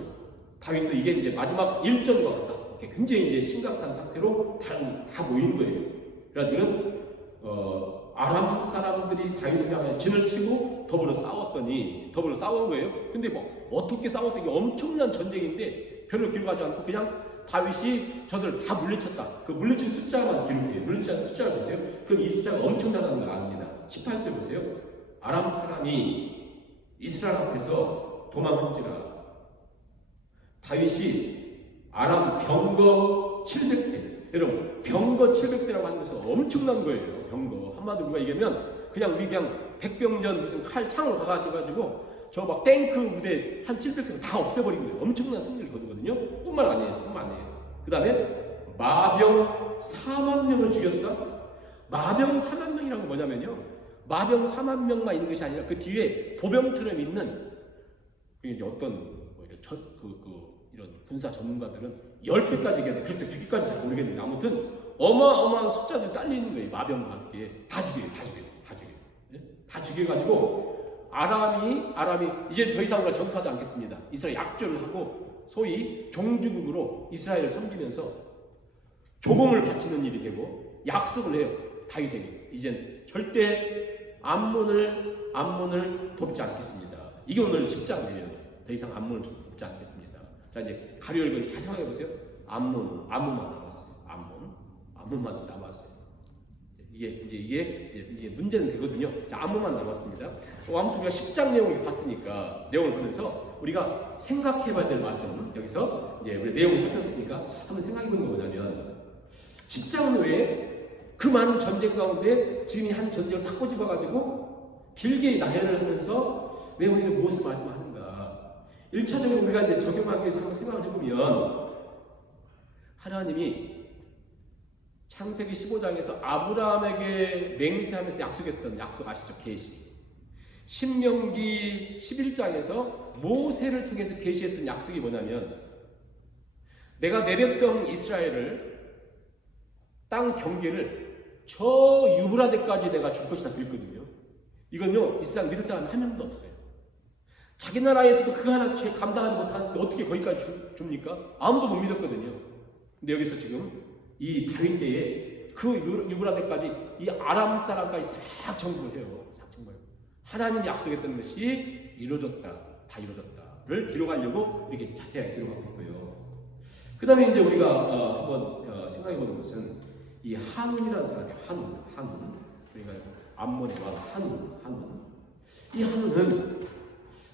다윗도 이게 이제 마지막 일전과 같다. 굉장히 이제 심각한 상태로 다 모인 거예요. 그래가지고는 아람 사람들이 다윗에게 향해 진을 치고 더불어 싸운 거예요. 근데 뭐 어떻게 싸웠던 게 엄청난 전쟁인데 별로 기록하지 않고 그냥 다윗이 저들 다 물리쳤다. 그 물리친 숫자만 기록해요. 물리친 숫자를 보세요. 그럼 이 숫자가 엄청나다는 걸 압니다. 18절 보세요. 아람 사람이 이스라엘 앞에서 도망한지라. 다윗이 아람 병거 700대. 여러분, 병거 700대라고 하는 것은 엄청난 거예요. 병거. 한마디로 우리가 얘기하면 우리 그냥 백병전 무슨 창으로 가가지고 저 막 탱크 무대 한 700대 다 없애버린 거예요. 엄청난 승리를 거두거든요. 뿐만 아니에요. 그 다음에 마병 4만 명을 죽였다. 마병 4만 명이라는 건 뭐냐면요. 마병 4만 명만 있는 것이 아니라 그 뒤에 보병처럼 있는 이제 어떤 이런 군사 전문가들은 10배까지 얘기하는데 그렇죠. 그렇게까지 잘 모르겠는데 아무튼 어마어마한 숫자들이 딸리는 거예요. 마병과 함께 다 죽여요. 예? 다 죽여가지고 아람이 이제 더 이상 우리가 전투하지 않겠습니다. 이스라엘 약조를 하고 소위 종주국으로 이스라엘을 섬기면서 조공을 바치는 일이 되고 약속을 해요. 다윗에게 이젠 절대 암몬을 돕지 않겠습니다. 이게 오늘 10장 내용이에요. 더 이상 암몬을 돕지 않겠습니다. 자, 이제 가려울건 다시 생각해 보세요. 암몬만 남았어요. 암몬만 남았어요. 이게 문제는 되거든요. 자, 암몬만 남았습니다. 아무튼 우리가 10장 내용을 봤으니까 내용을 보면서 우리가 생각해봐야 될 말씀 여기서 이제 우리 내용을 살폈으니까 한번 생각해보는 거 뭐냐면 10장은 왜 그 많은 전쟁 가운데 지금 한 전쟁을 탁 꼬집어가지고 길게 나열을 하면서 왜 우리가 무엇을 말씀하는가? 1차적으로 우리가 이제 적용하기 위해서 한번 생각을 해보면 하나님이 창세기 15장에서 아브라함에게 맹세하면서 약속했던 약속 아시죠? 계시. 신명기 11장에서 모세를 통해서 계시했던 약속이 뭐냐면 내가 내 백성 이스라엘을 땅 경계를 저 유브라데까지 내가 줄 것이다 그랬거든요. 이건요 이스라엘 믿을 사람 한 명도 없어요. 자기 나라에서도 그거 하나 감당하지 못하는데 어떻게 거기까지 줍니까? 아무도 못 믿었거든요. 근데 여기서 지금 이 다윗 때에 그 유브라데까지 이 아람 사람까지 싹 정복을 해요. 싹 정복해요. 하나님이 약속했던 것이 다 이루어졌다를 기록하려고 이렇게 자세하게 기록하고 있고요. 그 다음에 이제 우리가 한번 생각해 보는 것은 이 한운이라는 사람이에요. 한운. 그러니까 암몬의 왕 한운. 이 한운은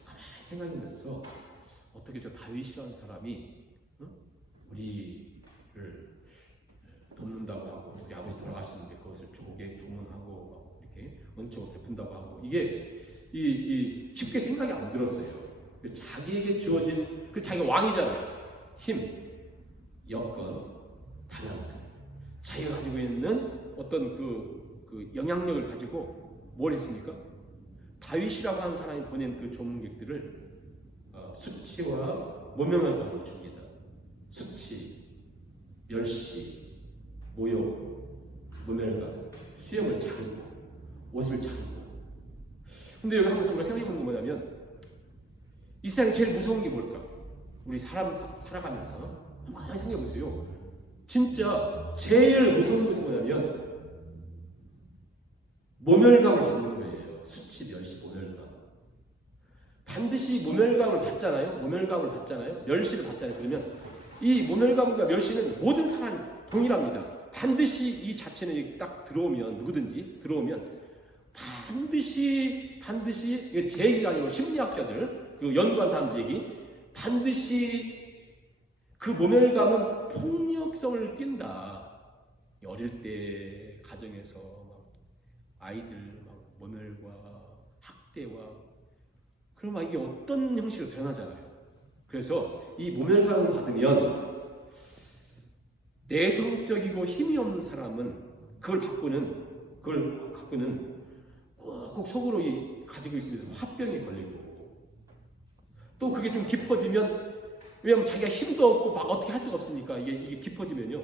가만히 생각하면서 어떻게 저 다윗이라는 사람이 우리를 돕는다고 하고 우리 아버지 돌아가시는데 그것을 주복에 주문하고 이렇게 은총을 베푼다고 하고 이게 쉽게 생각이 안 들었어요. 자기에게 주어진 자기가 왕이잖아요. 힘, 여건, 달란트. 자기가 가지고 있는 어떤 그 영향력을 가지고 뭘 했습니까? 다윗이라고 하는 사람이 보낸 그 조문객들을 수치와 모명을 줍니다. 수치, 멸시, 모욕, 모멸감, 수염을 자르고 옷을 자르고. 근데 여기 한번 생각해보는 게 뭐냐면 이 세상에 제일 무서운 게 뭘까? 우리 사람 살아가면서 한번 가만히 생각해보세요. 진짜 제일 무서운 것은 뭐냐면 모멸감을 받는 거예요. 수치, 멸시, 모멸감. 반드시 모멸감을 받잖아요. 멸시를 받잖아요. 그러면 이 모멸감과 멸시는 모든 사람이 동일합니다. 반드시 이 자체는 딱 들어오면 누구든지 들어오면 반드시 이게 제 얘기가 아니고 심리학자들 그 연구한 사람들 얘기 반드시 그 모멸감은 폭력성을 띈다. 어릴 때 가정에서 막 아이들 막 모멸과 학대와 그럼 이게 어떤 형식으로 드러나잖아요. 그래서 이 모멸감을 받으면 내성적이고 힘이 없는 사람은 그걸 갖고는 꼭 속으로 가지고 있으면서 화병이 걸리고 또 그게 좀 깊어지면 왜냐하면 자기가 힘도 없고 막 어떻게 할 수가 없으니까 이게 깊어지면요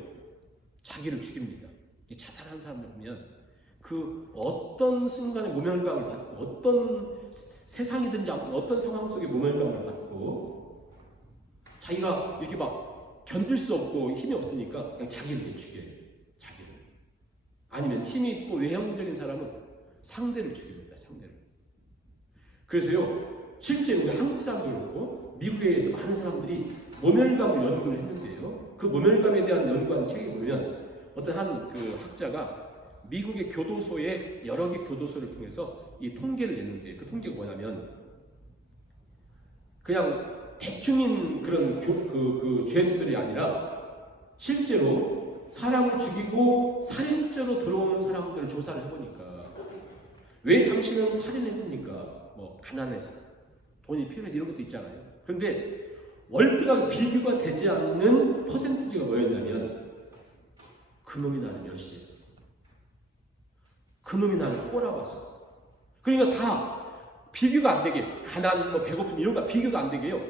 자기를 죽입니다. 자살한 사람들 보면 그 어떤 순간에 모멸감을 받고 어떤 세상이든지 아무튼 어떤 상황 속에 모멸감을 받고 자기가 이렇게 막 견딜 수 없고 힘이 없으니까 그냥 자기를 죽여요. 자기를. 아니면 힘이 있고 외형적인 사람은 상대를 죽입니다. 상대를. 그래서요, 실제 우리 한국 사람도 그렇고 미국에서 많은 사람들이 모멸감을 연구를 했는데요. 그 모멸감에 대한 연구한 책에 보면 어떤 한 그 학자가 미국의 교도소의 여러 개 교도소를 통해서 이 통계를 냈는데 그 통계가 뭐냐면 그냥 대충인 그런 죄수들이 아니라 실제로 사람을 죽이고 살인죄로 들어오는 사람들을 조사를 해보니까 왜 당신은 살인했습니까? 뭐 가난해서 돈이 필요해서 이런 것도 있잖아요. 그런데 월등하게 비교가 되지 않는 퍼센티지가 뭐였냐면 그놈이 나를 멸시해서 그놈이 나를 꼬라봐서 그러니까 다 비교가 안 되게 가난, 뭐 배고픔 이런 거 비교가 안 되게요.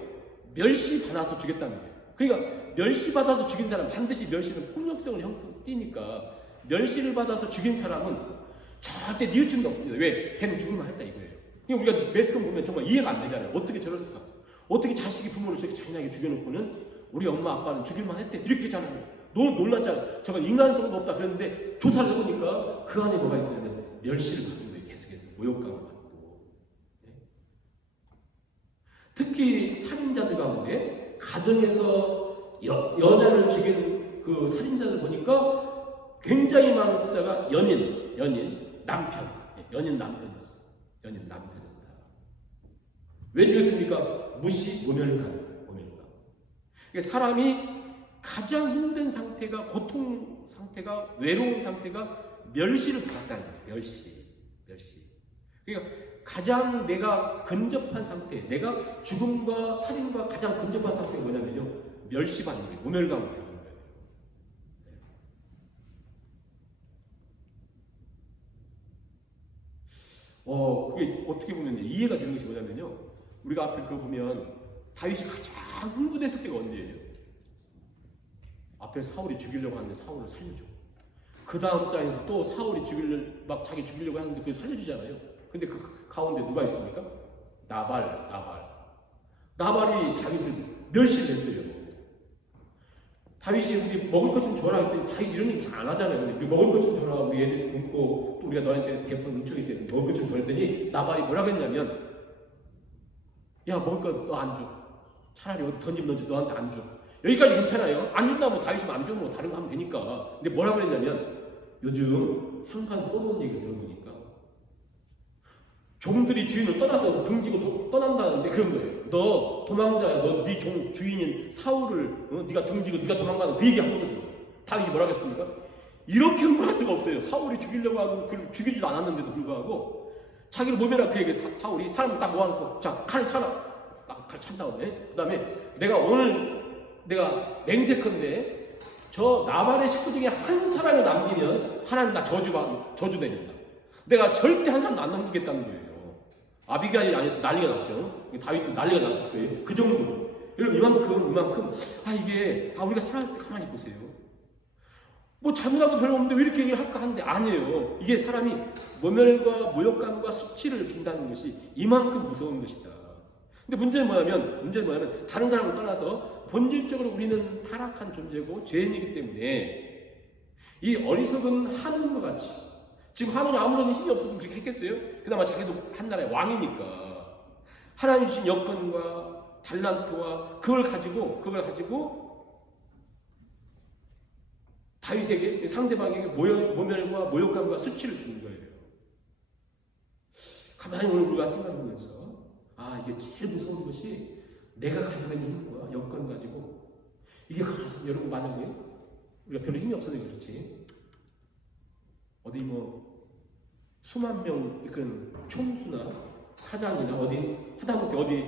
멸시받아서 죽였다는 거예요. 그러니까 멸시받아서 죽인 사람 반드시 멸시는 폭력성을 띠니까 멸시를 받아서 죽인 사람은 절대 뉘우침도 없습니다. 왜? 걔는 죽을만 했다 이거예요. 그러니까 우리가 매스컴 보면 정말 이해가 안 되잖아요. 어떻게 저럴 수가? 어떻게 자식이 부모를 저렇게 잔인하게 죽여놓고는 우리 엄마 아빠는 죽일만 했대 이렇게 잘하는 너무 놀랐잖아요. 저건 인간성도 없다 그랬는데 조사를 해보니까 그 안에 뭐가 있어요? 멸시를 받는 거예요. 계속해서 모욕감을 받고. 특히 살인자들 가운데 가정에서 여자를 죽인 그 살인자들 보니까 굉장히 많은 숫자가 연인, 남편, 연인 남편이었어요. 연인 남편이었다. 왜 죽였습니까? 무시, 모멸감. 그러니까 사람이 가장 힘든 상태가 고통 상태가 외로운 상태가 멸시를 받았다는 거예요. 멸시. 그러니까 가장 내가 근접한 상태, 내가 죽음과 살인과 가장 근접한 상태가 뭐냐면요, 멸시받는 거예요. 모멸감을 받는 거예요. 그게 어떻게 보면 이해가 되는 것이 뭐냐면요, 우리가 앞에 그거 보면 다윗이 가장 흥분했을 때가 언제예요? 앞에 사울이 죽이려고 하는데 사울을 살려줘. 그 다음 장에서 또 사울이 자기 죽이려고 하는데 그걸 살려주잖아요. 근데 그 가운데 누가 있습니까? 나발이 다윗을 멸시를 했어요. 다윗이 우리 먹을 것 좀 줘라 했더니 다윗이 이런 얘기 잘 안 하잖아요. 근데 먹을 것 좀 줘라, 우리 애들 굶고 또 우리가 너한테 베푼 은총이 있어요. 먹을 것 좀 줘 했더니 나발이 뭐라고 했냐면, 야, 먹을 거 너 안 줘. 차라리 어디 던지면 던져, 너한테 안 줘. 여기까지 괜찮아요. 안 준다면 다윗이면 안 주면 뭐 다른 거 하면 되니까. 근데 뭐라고 했냐면, 요즘 한간 떠도는 얘기를 들어보니까 종들이 주인을 떠나서 등지고 떠난다는데 그런 거예요. 너 도망자야. 너 네 종 주인인 사울을 네가 등지고 네가 도망가는 그 얘기 한 거거든요. 다윗이 뭐라고 했습니까? 이렇게 흥분할 수가 없어요. 사울이 죽이려고 하고 그를 죽이지도 않았는데도 불구하고 자기를 모면한 그에게 사울이 사람을 딱 모아놓고 자, 칼을 차라. 칼 찬 다음에 그 다음에 내가 맹세컨대 저 나발의 식구 중에 한 사람을 남기면 하나님 나 저주 내린다. 내가 절대 한 사람도 안 남기겠다는 거예요. 아비가일이 아니었으면 난리가 났죠. 다윗도 난리가 났을 거예요. 그 정도로. 여러분 이만큼 우리가 살아갈 때 가만히 보세요. 뭐 잘못한 거 별로 없는데 왜 이렇게 할까 하는데 아니에요. 이게 사람이 모멸과 모욕감과 수치를 준다는 것이 이만큼 무서운 것이다. 근데 문제는 뭐냐면 다른 사람을 떠나서 본질적으로 우리는 타락한 존재고 죄인이기 때문에 이 어리석은 하문과 같이 지금 하문이 아무런 힘이 없었으면 그렇게 했겠어요? 그나마 자기도 한 나라의 왕이니까 하나님 주신 여건과 달란트와 그걸 가지고 다윗에게 상대방에게 모멸과 모욕감과 수치를 주는 거예요. 가만히 오늘 우리가 생각해보면서 이게 제일 무서운 것이 내가 가지고 있는 힘과 여건 가지고 이게 가만히 여러분 만약에 우리가 별로 힘이 없어서 그렇지 어디 뭐 수만 명 이끈 총수나 사장이나 어디 하다못해 어디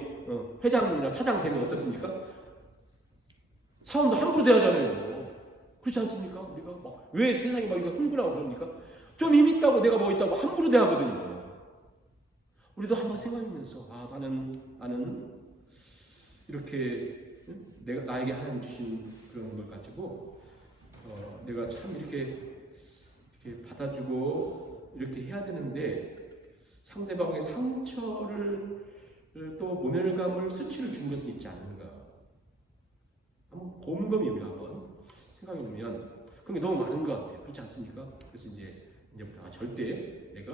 회장이나 사장 되면 어떻습니까? 사원도 함부로 대하잖아요. 그렇지 않습니까? 우리가 왜 세상이 막 이렇게 흥분하고 그럽니까? 좀 힘 있다고 내가 뭐 있다고 함부로 대하거든요. 우리도 한번 생각하면서 나는 이렇게 나에게 하나님 주신 그런 걸 가지고 내가 참 이렇게 받아주고 이렇게 해야 되는데 상대방의 상처를 또 모멸감을 수치를 준 것은 있지 않는가? 한번 곰곰이 우리가 한번 생각해 보면 그런 게 너무 많은 것 같아요. 그렇지 않습니까? 그래서 이제부터 절대 내가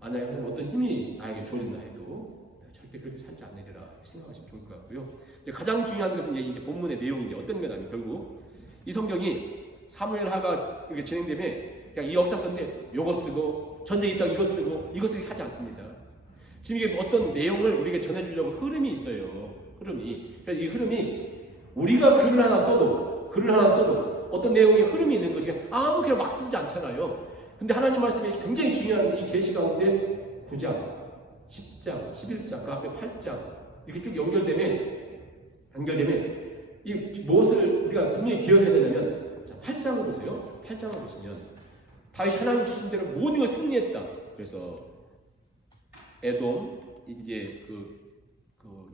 만약에 하나님 어떤 힘이 나에게 주어진다 해도 절대 그렇게 살지 않으리라 생각하시면 좋을 것 같고요. 이제 가장 중요한 것은 이제 본문의 내용이 어떤 거냐면 결국 이 성경이 사무엘하가 이렇게 진행되면 그냥 이 역사서인데 요거 쓰고 전쟁이 있다 이거 쓰고 이거 쓰기 하지 않습니다. 지금 이게 어떤 내용을 우리에게 전해주려고 흐름이 있어요. 흐름이. 그러니까 이 흐름이 우리가 글을 하나 써도 어떤 내용의 흐름이 있는 거지 아무 그냥 막 쓰지 않잖아요. 근데 하나님 말씀이 굉장히 중요한 이 계시 가운데 9장, 10장, 11장, 그 앞에 8장 이렇게 쭉 연결되면 이 무엇을 우리가 분명히 기억해야 되냐면 자, 8장을 보세요. 8장을 보시면 다윗이 하나님 주신 대로 모든 걸 승리했다. 그래서 에돔 이제 그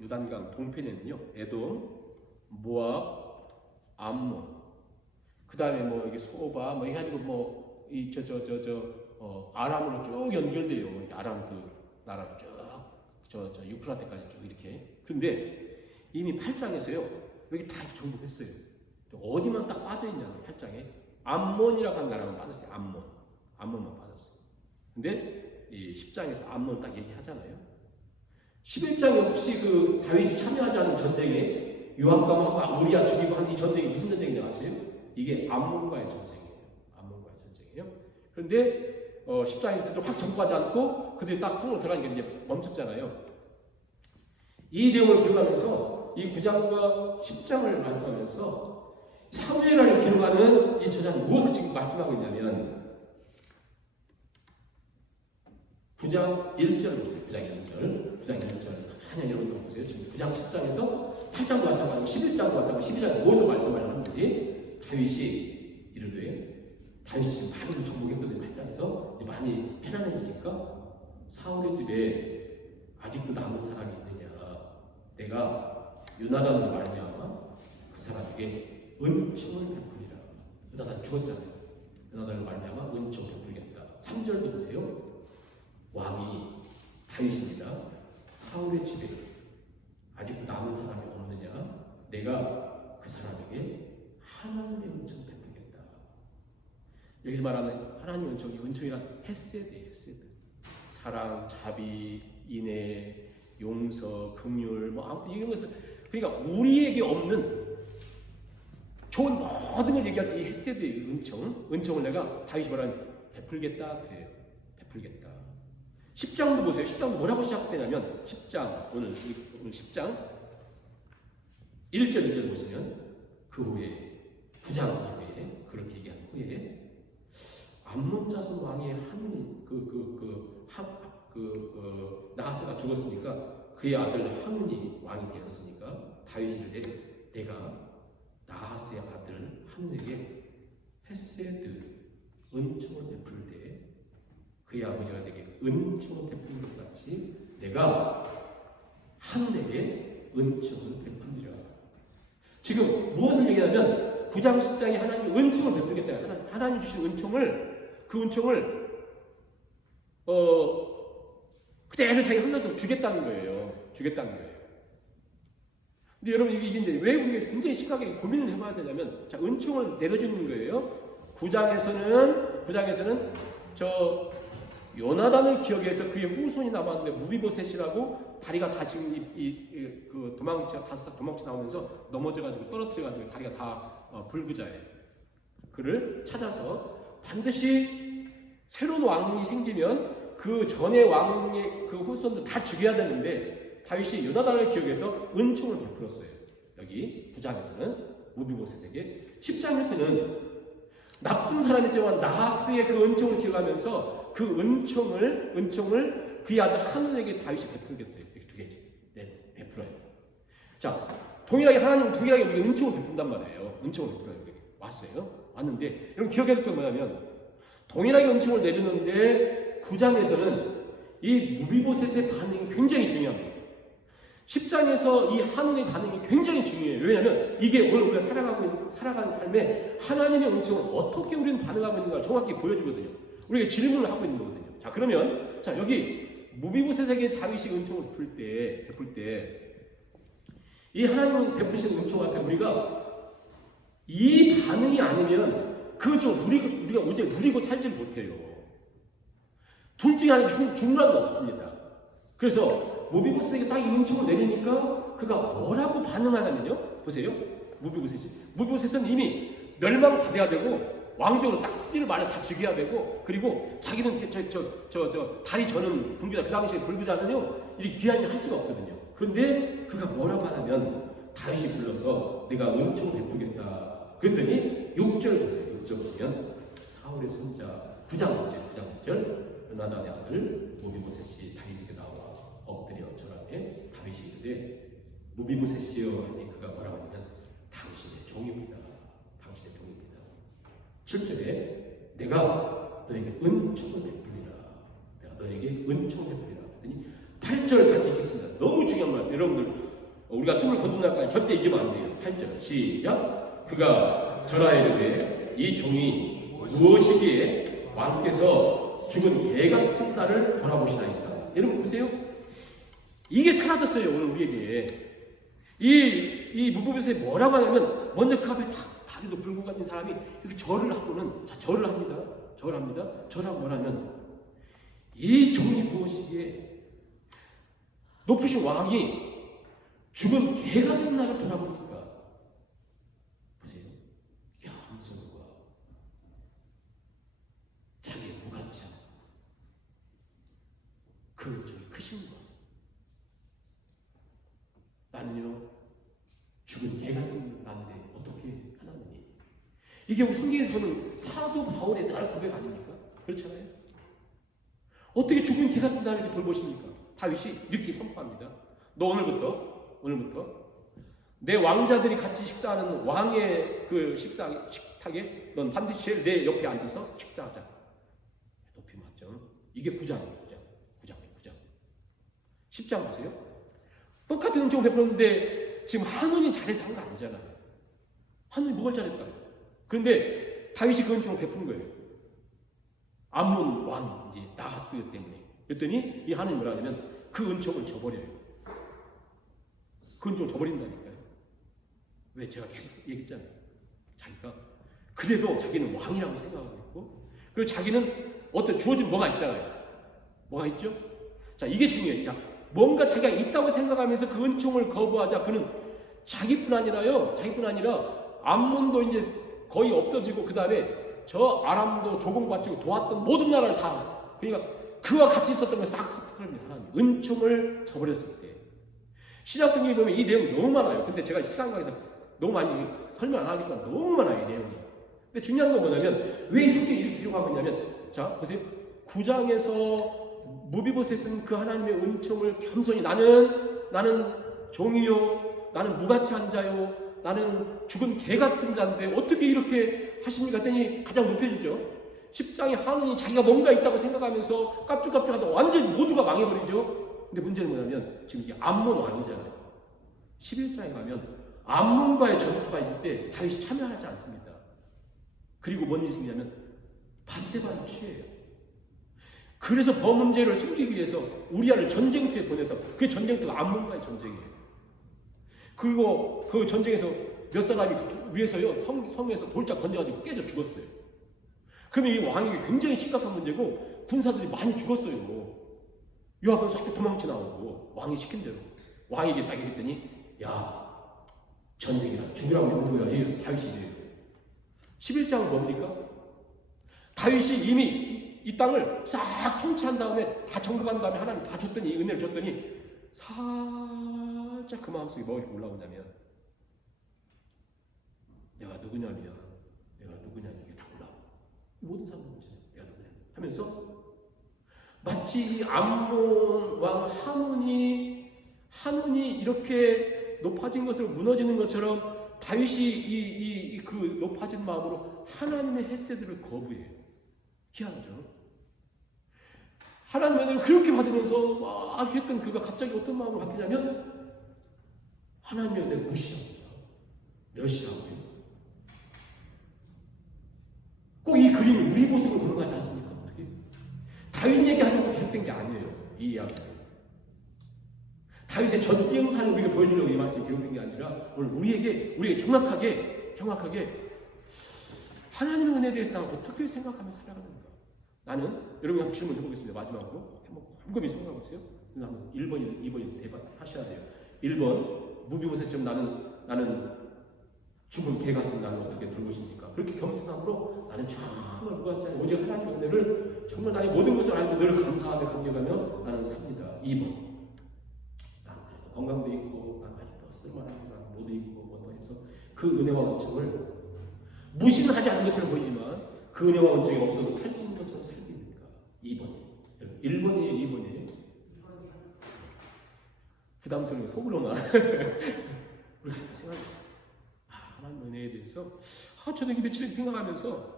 요단강 동편에는요 에돔, 모압, 암몬, 그 다음에 뭐 이게 소바 뭐 해가지고 뭐 이 아람으로 쭉 연결돼요. 아람 그 나라로 쭉 유프라테까지 쭉 이렇게. 그런데 이미 8장에서요 여기 다 정복했어요. 어디만 딱 빠져 있냐면 8장에 암몬이라고 하는 나라만 빠졌어요. 암몬만 빠졌어요. 근데 이 10장에서 암몬 딱 얘기하잖아요. 11장에 혹시 그 다윗이 참여하지 않은 전쟁에 요압과 우리야 죽이고 한 이 전쟁이 무슨 전쟁인지 아세요? 이게 암몬과의 전쟁이에요. 암몬과의 전쟁이에요. 그런데 10장에서 그들 확 정복하지 않고 그들이 딱 성으로 들어가니까 이제 멈췄잖아요. 이 내용을 기록하면서 이 9장과 10장을 말씀하면서 사무엘하를 기록하는 이 저자는 무엇을 지금 말씀하고 있냐면 9장 1절 보세요. 9장 1절 가만히 여러분들 보세요. 지금 9장 10장에서 8장도 마찬가지고 11장도 마찬가지고 12장에 무엇을 말씀을 하는지 다윗이 이르되 다윗이 지금 많이 정복했거든요. 8장에서 많이 편안해지니까 사울의 집에 아직도 남은 사람이 있느냐 내가 요나단으로 말미암아 그 사람에게 은총을 베풀리라. 요나단 죽었잖아요. 요나단으로 말미암아 은총을 베풀겠다. 3절도 보세요. 왕이 다윗입니다. 사울의 집에 아직도 남은 사람이 없느냐 내가 그 사람에게 하나님의 은총을 베풀겠다. 여기서 말하는 하나님의 은총이 은총이란 헤세드예요. 헤세드. 사랑, 자비, 인애, 용서, 긍휼 뭐 아무튼 이런 것을 그러니까 우리에게 없는 좋은 모든 걸 얘기할 때 이 헤세드의 은총을 내가 다윗이 말하는 베풀겠다 그래요. 베풀겠다. 10장도 보세요. 10장도 뭐라고 시작되냐면 10장 오늘 10장 1절 2절 보시면 그 후에 9장 후에 그렇게 얘기한 후에 암몬 자손 왕의 하문이 나하스가 죽었으니까 그의 아들 하문이 왕이 되었으니까 다윗이 이르되 내가 나하스의 아들 하문에게 헤세드 은총을 베풀 때 그의 아버지가 내게 은총을 베푸는 것 같이 내가 하늘에게 은총을 베풀리라. 지금 무엇을 얘기하냐면 9장 10장에 하나님이 은총을 베풀겠다. 하나님 주신 그 은총을 그대로 자기가 흘러서 주겠다는 거예요. 근데 여러분 이게 이제 왜 우리가 굉장히 심각하게 고민을 해봐야 되냐면 자 은총을 내려주는 거예요. 9장에서는 저 요나단을 기억해서 그의 후손이 남았는데 무비보셋이라고 다리가 다 지금 그 도망쳐 나오면서 넘어져가지고 떨어뜨려가지고 다리가 다 불구자예요. 그를 찾아서 반드시 새로운 왕이 생기면 그 전의 왕의 그 후손들 다 죽여야 되는데 다윗이 요나단을 기억해서 은총을 베풀었어요. 여기 9장에서는 무비보셋에게 10장에서는 나쁜 사람이지만 나하스의 그 은총을 기억하면서 그 은총을 그의 아들 한운에게 다윗이 베풀겠어요. 이렇게 두 개지. 네, 베풀어요. 자, 동일하게 우리가 은총을 베푼단 말이에요. 은총을 베풀어요. 왔는데, 여러분 기억해야 될 건 뭐냐면, 동일하게 은총을 내리는데 9장에서는 이 무비보셋의 반응이 굉장히 중요합니다. 10장에서 이 한운의 반응이 굉장히 중요해요. 왜냐하면 이게 오늘 우리가 살아가는 삶에 하나님의 은총을 어떻게 우리는 반응하고 있는가 정확히 보여주거든요. 우리가 질문을 하고 있는 거거든요. 자, 그러면 여기 무비보셋에게 다윗이 은총을 베풀 때 이 하나님은 베푸신 은총 앞에 우리가 이 반응이 아니면 그 은총을 우리가 언제 누리고 살지를 못해요. 둘 중에 하나 중간은 없습니다. 그래서 무비보셋에게 딱 이 은총을 내리니까 그가 뭐라고 반응하냐면요. 보세요. 무비보셋은 이미 멸망받아야 되고 왕족으로 딱 씨를 말해 다 죽여야 되고, 그리고 자기는 다리 저는 불구자, 그 당시에 불구자는요 이렇게 귀한 일 할 수가 없거든요. 그런데 그가 뭐라고 하냐면 다윗이 불러서 내가 은총 베푸겠다 그랬더니 6절 보세요. 6절 보시면 사울의 손자 9장 9절 요나단의 아들 무비보셋이 다윗에게 나와 엎드려 절하매 다윗이 이르되 무비보셋이여 하니 그가 뭐라고 하냐면 당신의 종입니다. 당신의 종입니다. 7절에 내가 너에게 은총을 베풀리라. 내가 너에게 은총을 베풀리라. 그랬더니 8절 같이 읽겠습니다. 너무 중요한 말씀. 여러분들 우리가 숨을 거둔 날까지 절대 잊으면 안 돼요. 8절 시작. 그가 절하여 이르되 이 종이 무엇이기에 왕께서 죽은 개 같은 나를 돌아보시나이까. 여러분 보세요. 이게 사라졌어요. 오늘 우리에게. 이 무비보셋이 뭐라고 하냐면 먼저 그 앞에 다리도 불고 가진 사람이 이렇게 절을 하고는 절을 합니다. 절하고 뭐라면 이 종이 무엇이기에 높으신 왕이 죽은 개 같은 나를 돌아보니까 보세요. 겸손과 자기의 무가치함, 그 저기 크심과 나는요 죽은 개 같은 나인데 어떻게 하나님이, 이게 우리 성경에서는 사도 바울의 날 고백 아닙니까? 그렇잖아요. 어떻게 죽은 개 같은 나를 이렇게 돌보십니까? 다윗이 이렇게 선포합니다. 너 오늘부터 내 왕자들이 같이 식사하는 왕의 그 식탁에 넌 반드시 내 옆에 앉아서 식사하자. 높이 맞죠? 이게 9장이에요. 9장. 10장 보세요. 똑같은 은총을 베풀었는데 지금 한운이 잘해서 한 거 아니잖아요. 한운이 뭘 잘했다. 그런데 다윗이 그 은총을 베푸는 거예요. 암몬 왕 이제 나하스 때문에. 그랬더니 이 한운이 뭐라 하냐면 그 은총을 저버려요. 그 은총을 저버린다니까요. 왜? 제가 계속 얘기했잖아요. 자기가 그래도 자기는 왕이라고 생각하고 있고, 그리고 자기는 어떤 주어진 뭐가 있잖아요. 뭐가 있죠? 자, 이게 중요해요. 자, 뭔가 자기가 있다고 생각하면서 그 은총을 거부하자. 그는 자기뿐 아니라 암몬도 이제 거의 없어지고, 그 다음에 저 아람도 조공받치고 도왔던 모든 나라를 다, 그러니까 그와 같이 있었던 걸 싹 흩어집니다. 하나님 은총을 저버렸을 때. 신약성경에 보면 이 내용 너무 많아요. 근데 제가 시간 관계에서 너무 많이 설명 안 하겠지만 너무 많아요, 이 내용이. 근데 중요한 건 뭐냐면 왜 이 성경이 이렇게 기록하고 있냐면, 자 보세요. 9장에서 무비보셋은 그 하나님의 은총을 겸손히 나는 종이요, 나는 무가치한 자요, 나는 죽은 개 같은 자인데 어떻게 이렇게 하십니까? 했더니 가장 높여주죠. 10장에 한운이 자기가 뭔가 있다고 생각하면서 깝죽깝죽하다 완전히 모두가 망해버리죠. 근데 문제는 뭐냐면 지금 이게 암몬 왕이잖아요. 11장에 가면 암몬과의 전투가 있을 때 다윗이 참여하지 않습니다. 그리고 뭔 일이 생기냐면 밧세바를 취해요. 그래서 범죄를 숨기기 위해서 우리아를 전쟁터에 보내서 그 전쟁터가 암몬과의 전쟁이에요. 그리고 그 전쟁에서 몇 사람이 위에서요 성에서 돌짝 던져가지고 깨져 죽었어요. 그러면 이 왕에게 굉장히 심각한 문제고 군사들이 많이 죽었어요. 요압은 속 도망쳐 나오고 왕이 시킨 대로 왕에게 딱 얘기했더니 야 전쟁이라 죽으라고 있는 거야. 이 다윗이 이래요. 11장은 뭡니까? 다윗이 이미 이 땅을 싹 통치한 다음에 다 정복한 다음에 하나님 다 줬더니 이 은혜를 줬더니 살짝 그 마음속에 뭐가 이렇게 올라오냐면 내가 누구냐면 이게 다 올라와. 모든 사람들 보시죠. 내가 누구냐 하면서 마치 이 암몬 왕 한운이 이렇게 높아진 것을 무너지는 것처럼 다윗이 그 높아진 마음으로 하나님의 햇새들을 거부해요. 희한하죠. 하나님의 은혜를 그렇게 받으면서 막 했던 그가 갑자기 어떤 마음으로 바뀌냐면 하나님의 은혜를 무시합니다. 멸시하고요. 꼭 이 그림이 우리 모습으로 돌아가지 않습니까? 어떻게? 다윗 얘기하려고 기록된 게 아니에요. 이 이야기. 다윗의 전쟁사를 우리가 보여주려고 이 말씀이 기록된 게 아니라 오늘 우리에게 정확하게 하나님의 은혜에 대해서 나 어떻게 생각하며 살아가는가. 나는 여러분이 한번 질문 해보겠습니다. 마지막으로 한번 곰곰이 생각해 보세요. 한번 1번, 2번 대답하셔야 돼요. 1번 무비보셋처럼 나는 죽은 개 같은 나를 어떻게 돌 것입니까? 그렇게 겸손함으로 나는 정말 무관자니 오직 하나님의 은혜를 정말 나의 모든 것을 알고 늘 감사하며 감격하며 나는 삽니다. 2번 나는 건강도 있고 난 아직도 쓸만합니다. 뭐도 있고 뭐도 해서 그 은혜와 은총을 무시는 하지 않는 것처럼 보이지만 그 은혜와 은총이 없어서 살 수 있는 것처럼 살게 됩니다. 2번 1번이에요. 2번이에요. 부담스러운 속으로만 우리 한번 생각해보세요. 하나님 은혜에 대해서 저도 이 며칠 생각하면서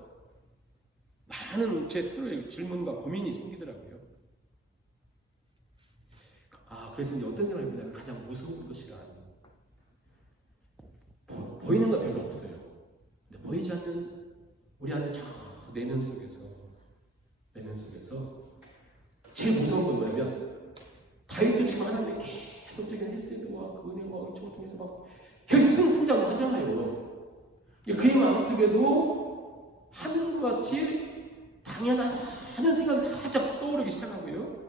많은 제 스스로의 질문과 고민이 생기더라고요. 그래서 이제 어떤 생각을 해보냐면 가장 무서운 것이란 보이는 건 별로 없어요. 근데 보이지 않는 우리 안에 저 내면 속에서 제일 무서운 건 뭐냐면 다윗도 지금 하나님의 계속적인 헤세드와 그 은혜와 은총을 통해서 막 계속 승승장구 하잖아요. 그의 마음속에도 하늘과 같이 당연하다는 생각이 살짝 떠오르기 시작하고요.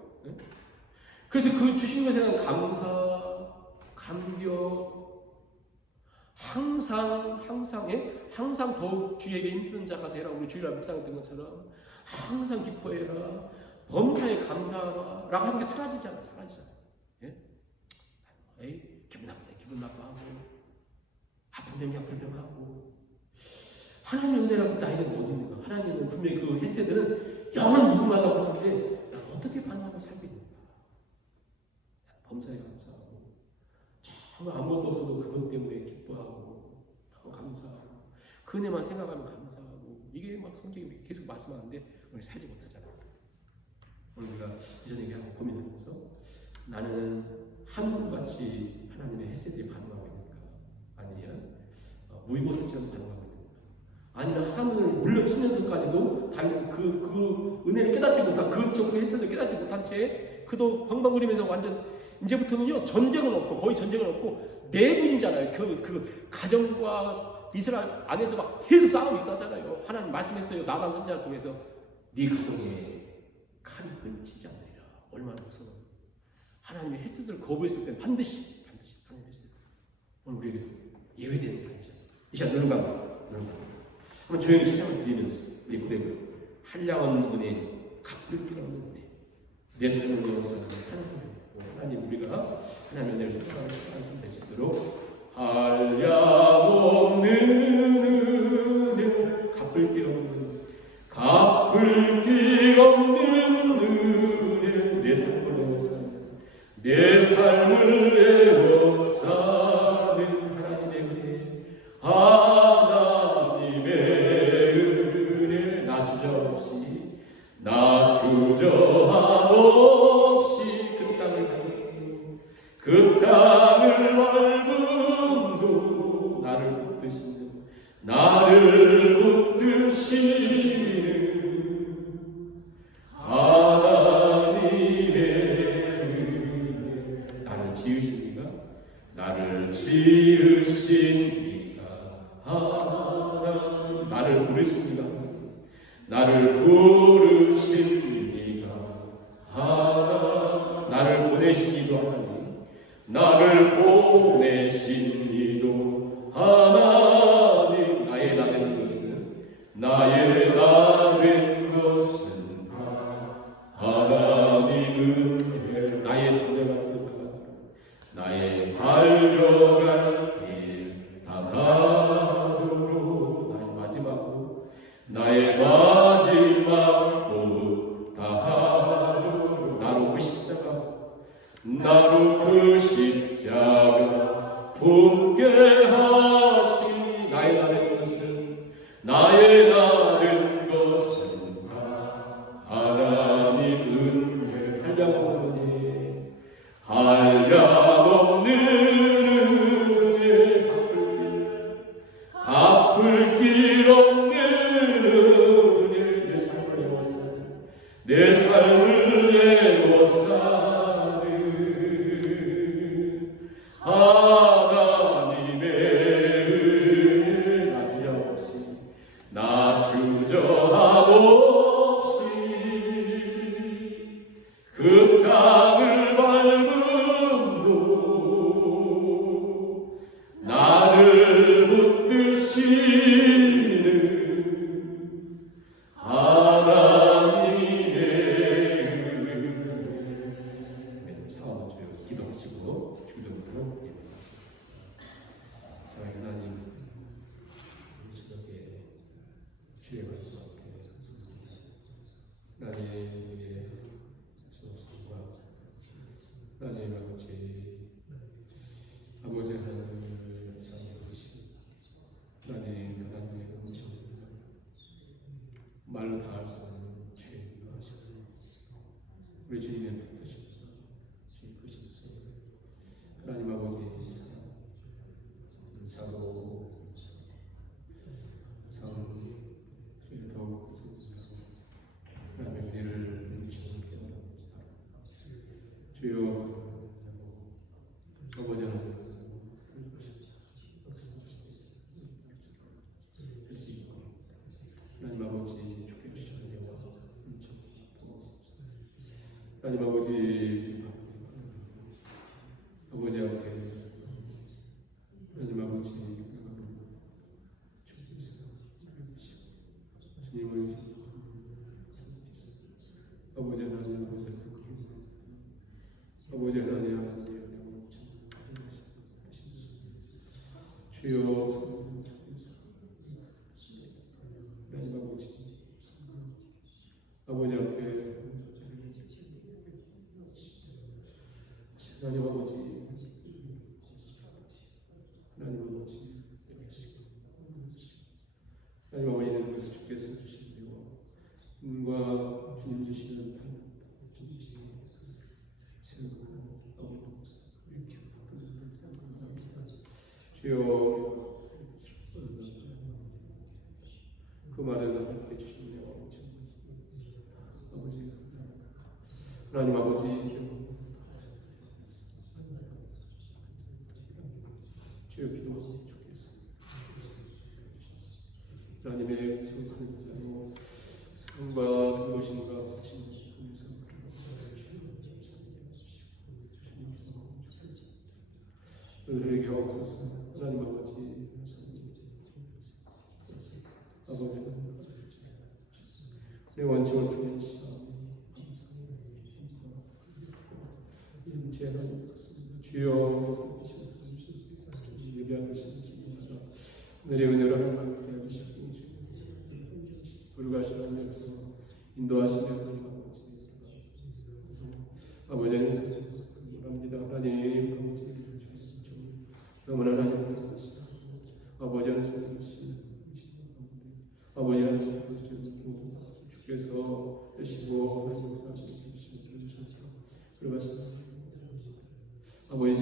그래서 그 주신 것에 대한 감사, 감격, 항상 더욱 주에게 힘쓰는 자가 되라. 우리 주일날 묵상했던 것처럼 항상 기뻐해라, 범사에 감사하라 라고 하는 게 사라지잖아. 기분 나쁘다 기분 나빠하고 아픈 병이 아픈 병하고 하나님의 은혜라고 나이가 어디 있는가? 하나님은 분명히 그 헤세드는 영원 무궁하다고 하는데 난 어떻게 반응하며 살고 있는가? 범사에 감사하고 정말 아무것도 없어도 그것 때문에 기뻐하고 감사하고 그 은혜만 생각하면 감사하고 이게 막 성경이 계속 말씀하는데 우리 살지 못하잖아요. 오늘 우리가 이 저녁에 한번 고민하면서 나는 하늘같이 하나님의 헤세드에 반응하고 있는가? 아니면 무이보셋처럼 반응하고 있는가? 아니면 하늘을 물러치면서까지도 다윗은 그 은혜를 깨닫지 못한 그쪽 헤세드를 깨닫지 못한 채 그도 방방거리면서 완전 이제부터는요 전쟁은 없고 거의 전쟁은 없고 내분이잖아요. 그 가정과 이스라엘 안에서 막 계속 싸움이 있다잖아요. 하나님 말씀했어요. 나단 선지자를 통해서 네 가정에 칼이 끊치지 않으리라. 얼마나 무서워. 하나님의 헤세드를 거부했을 때는 반드시 하나님의 헤세드. 오늘 우리에게 예외되는 날이죠. 이 시간 누른가 한번 조용히 찬양을 드리면서 우리 고백을 한량없는 은혜, 갚을 길 없는 은혜, 내 삶을 위해서 하나님 우리가 하나님의 은혜를 생각하는 삶 될 수 있도록 한량없는 은혜, 갚을 길 없는 은혜, 내 삶을 내어 사는 하나님의 은혜, 하나님의 은혜, 나 주저없이 그 땅을 밟음도 나를 붙드시는 하나님의 은혜, 나를 지으신 이가 하나님, 나를 부르신 이가 하나님, 나를 보내신 이도 하나님, 나를 보내신 이도 하나님, 나의 나 된 것은 다 하나님 은혜, 나의 달려갈 길 다 가도록 나의 마지막 호흡 다 하도록 나로 그 십자가 품게 하시니, 나의 나는 것은 다 하나님 은혜, 한량없는 은혜, 갚을 길 없는 은혜, 내 삶을 내어 사는 하나님의 은혜, 나 주저함 없이 주의 말씀 앞에 하나님 우리의 말씀과 하나님 아버지 하나님을 사랑하시고 하나님 하나님의 음성 말로 다할 수 없는 주의 인도하시고 우리 주님의 뜻이시고 주의 뜻이시고 하나님 아버지 사로 주를 더욱 하나님의 우리를 부르시는 주여 아버지 하나님 할수 있고 하나님 아버지 좋게 주시는 영화 하나님 아버지 아버지 앞에 하나님 아버지 주님을 아버지 하나님 아버지 하나님 주여 하나님 아버지 아버지 앞에 하나님 아버지 하나님 아버지는 그것을 주께서 주시고 눈과 주님 주시는 주님 주시는 주여 그 말을 함께 주시는 아버지 하나님 아버지 주여 기도하고 주께서 하나님의 정하는 자로 사랑과 돌보심과 하심을 통해서 너희에게 없어서 하나님 아버지 아버지 내 원칙을 통해서 주여 예배하고 싶습니다. 오늘의 은혜를 함께 하시고 거룩하신 하나님께서 인도하시는 아버지는 합니다. 하나님 너무나 하나님 아버지는 주께서 되시고 하나님 역사하시는 주셔서 거룩하신 아버지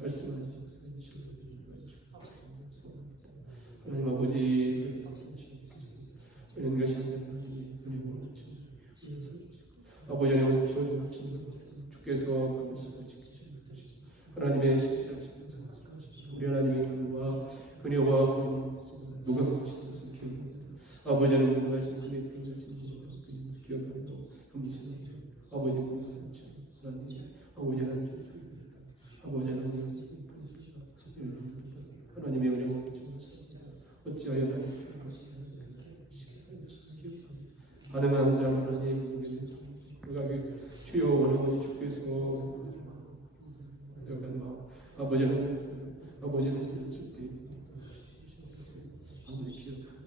말씀 하나님 아버지 이런 것이 아버지 하나님 주께서 하나님의 우리 하나님과 그녀와 누가 아버지는 무엇을 기억하고 아버지 하나님의 은혜로 어찌하여 가능한 자 하나님 주여 원하오니 주께서 아버지 하나님께서 아버지 하나님께서 아버지 기억하고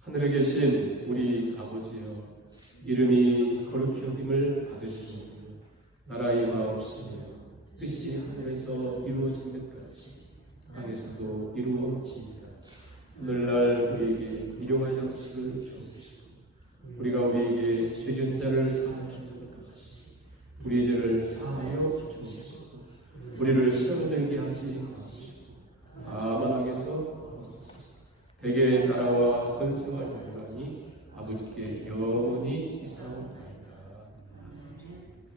하늘에 계신 우리 아버지여 이름이 거룩히 여김을 받으시고 나라의 마옵시며 뜻이 하늘에서 이루어진 것같이 땅에서도 이루어지이다. 오늘날 우리에게 일용할 양식을 주옵시고 우리가 우리에게 죄진 자를 사하여 준 것 같이 우리의 죄를 사하여 주옵시고 우리를 시험에 들게 하지 마옵시고 다만 중에서 대개 나라와 권세와 영광이 아버지께 영원히 있사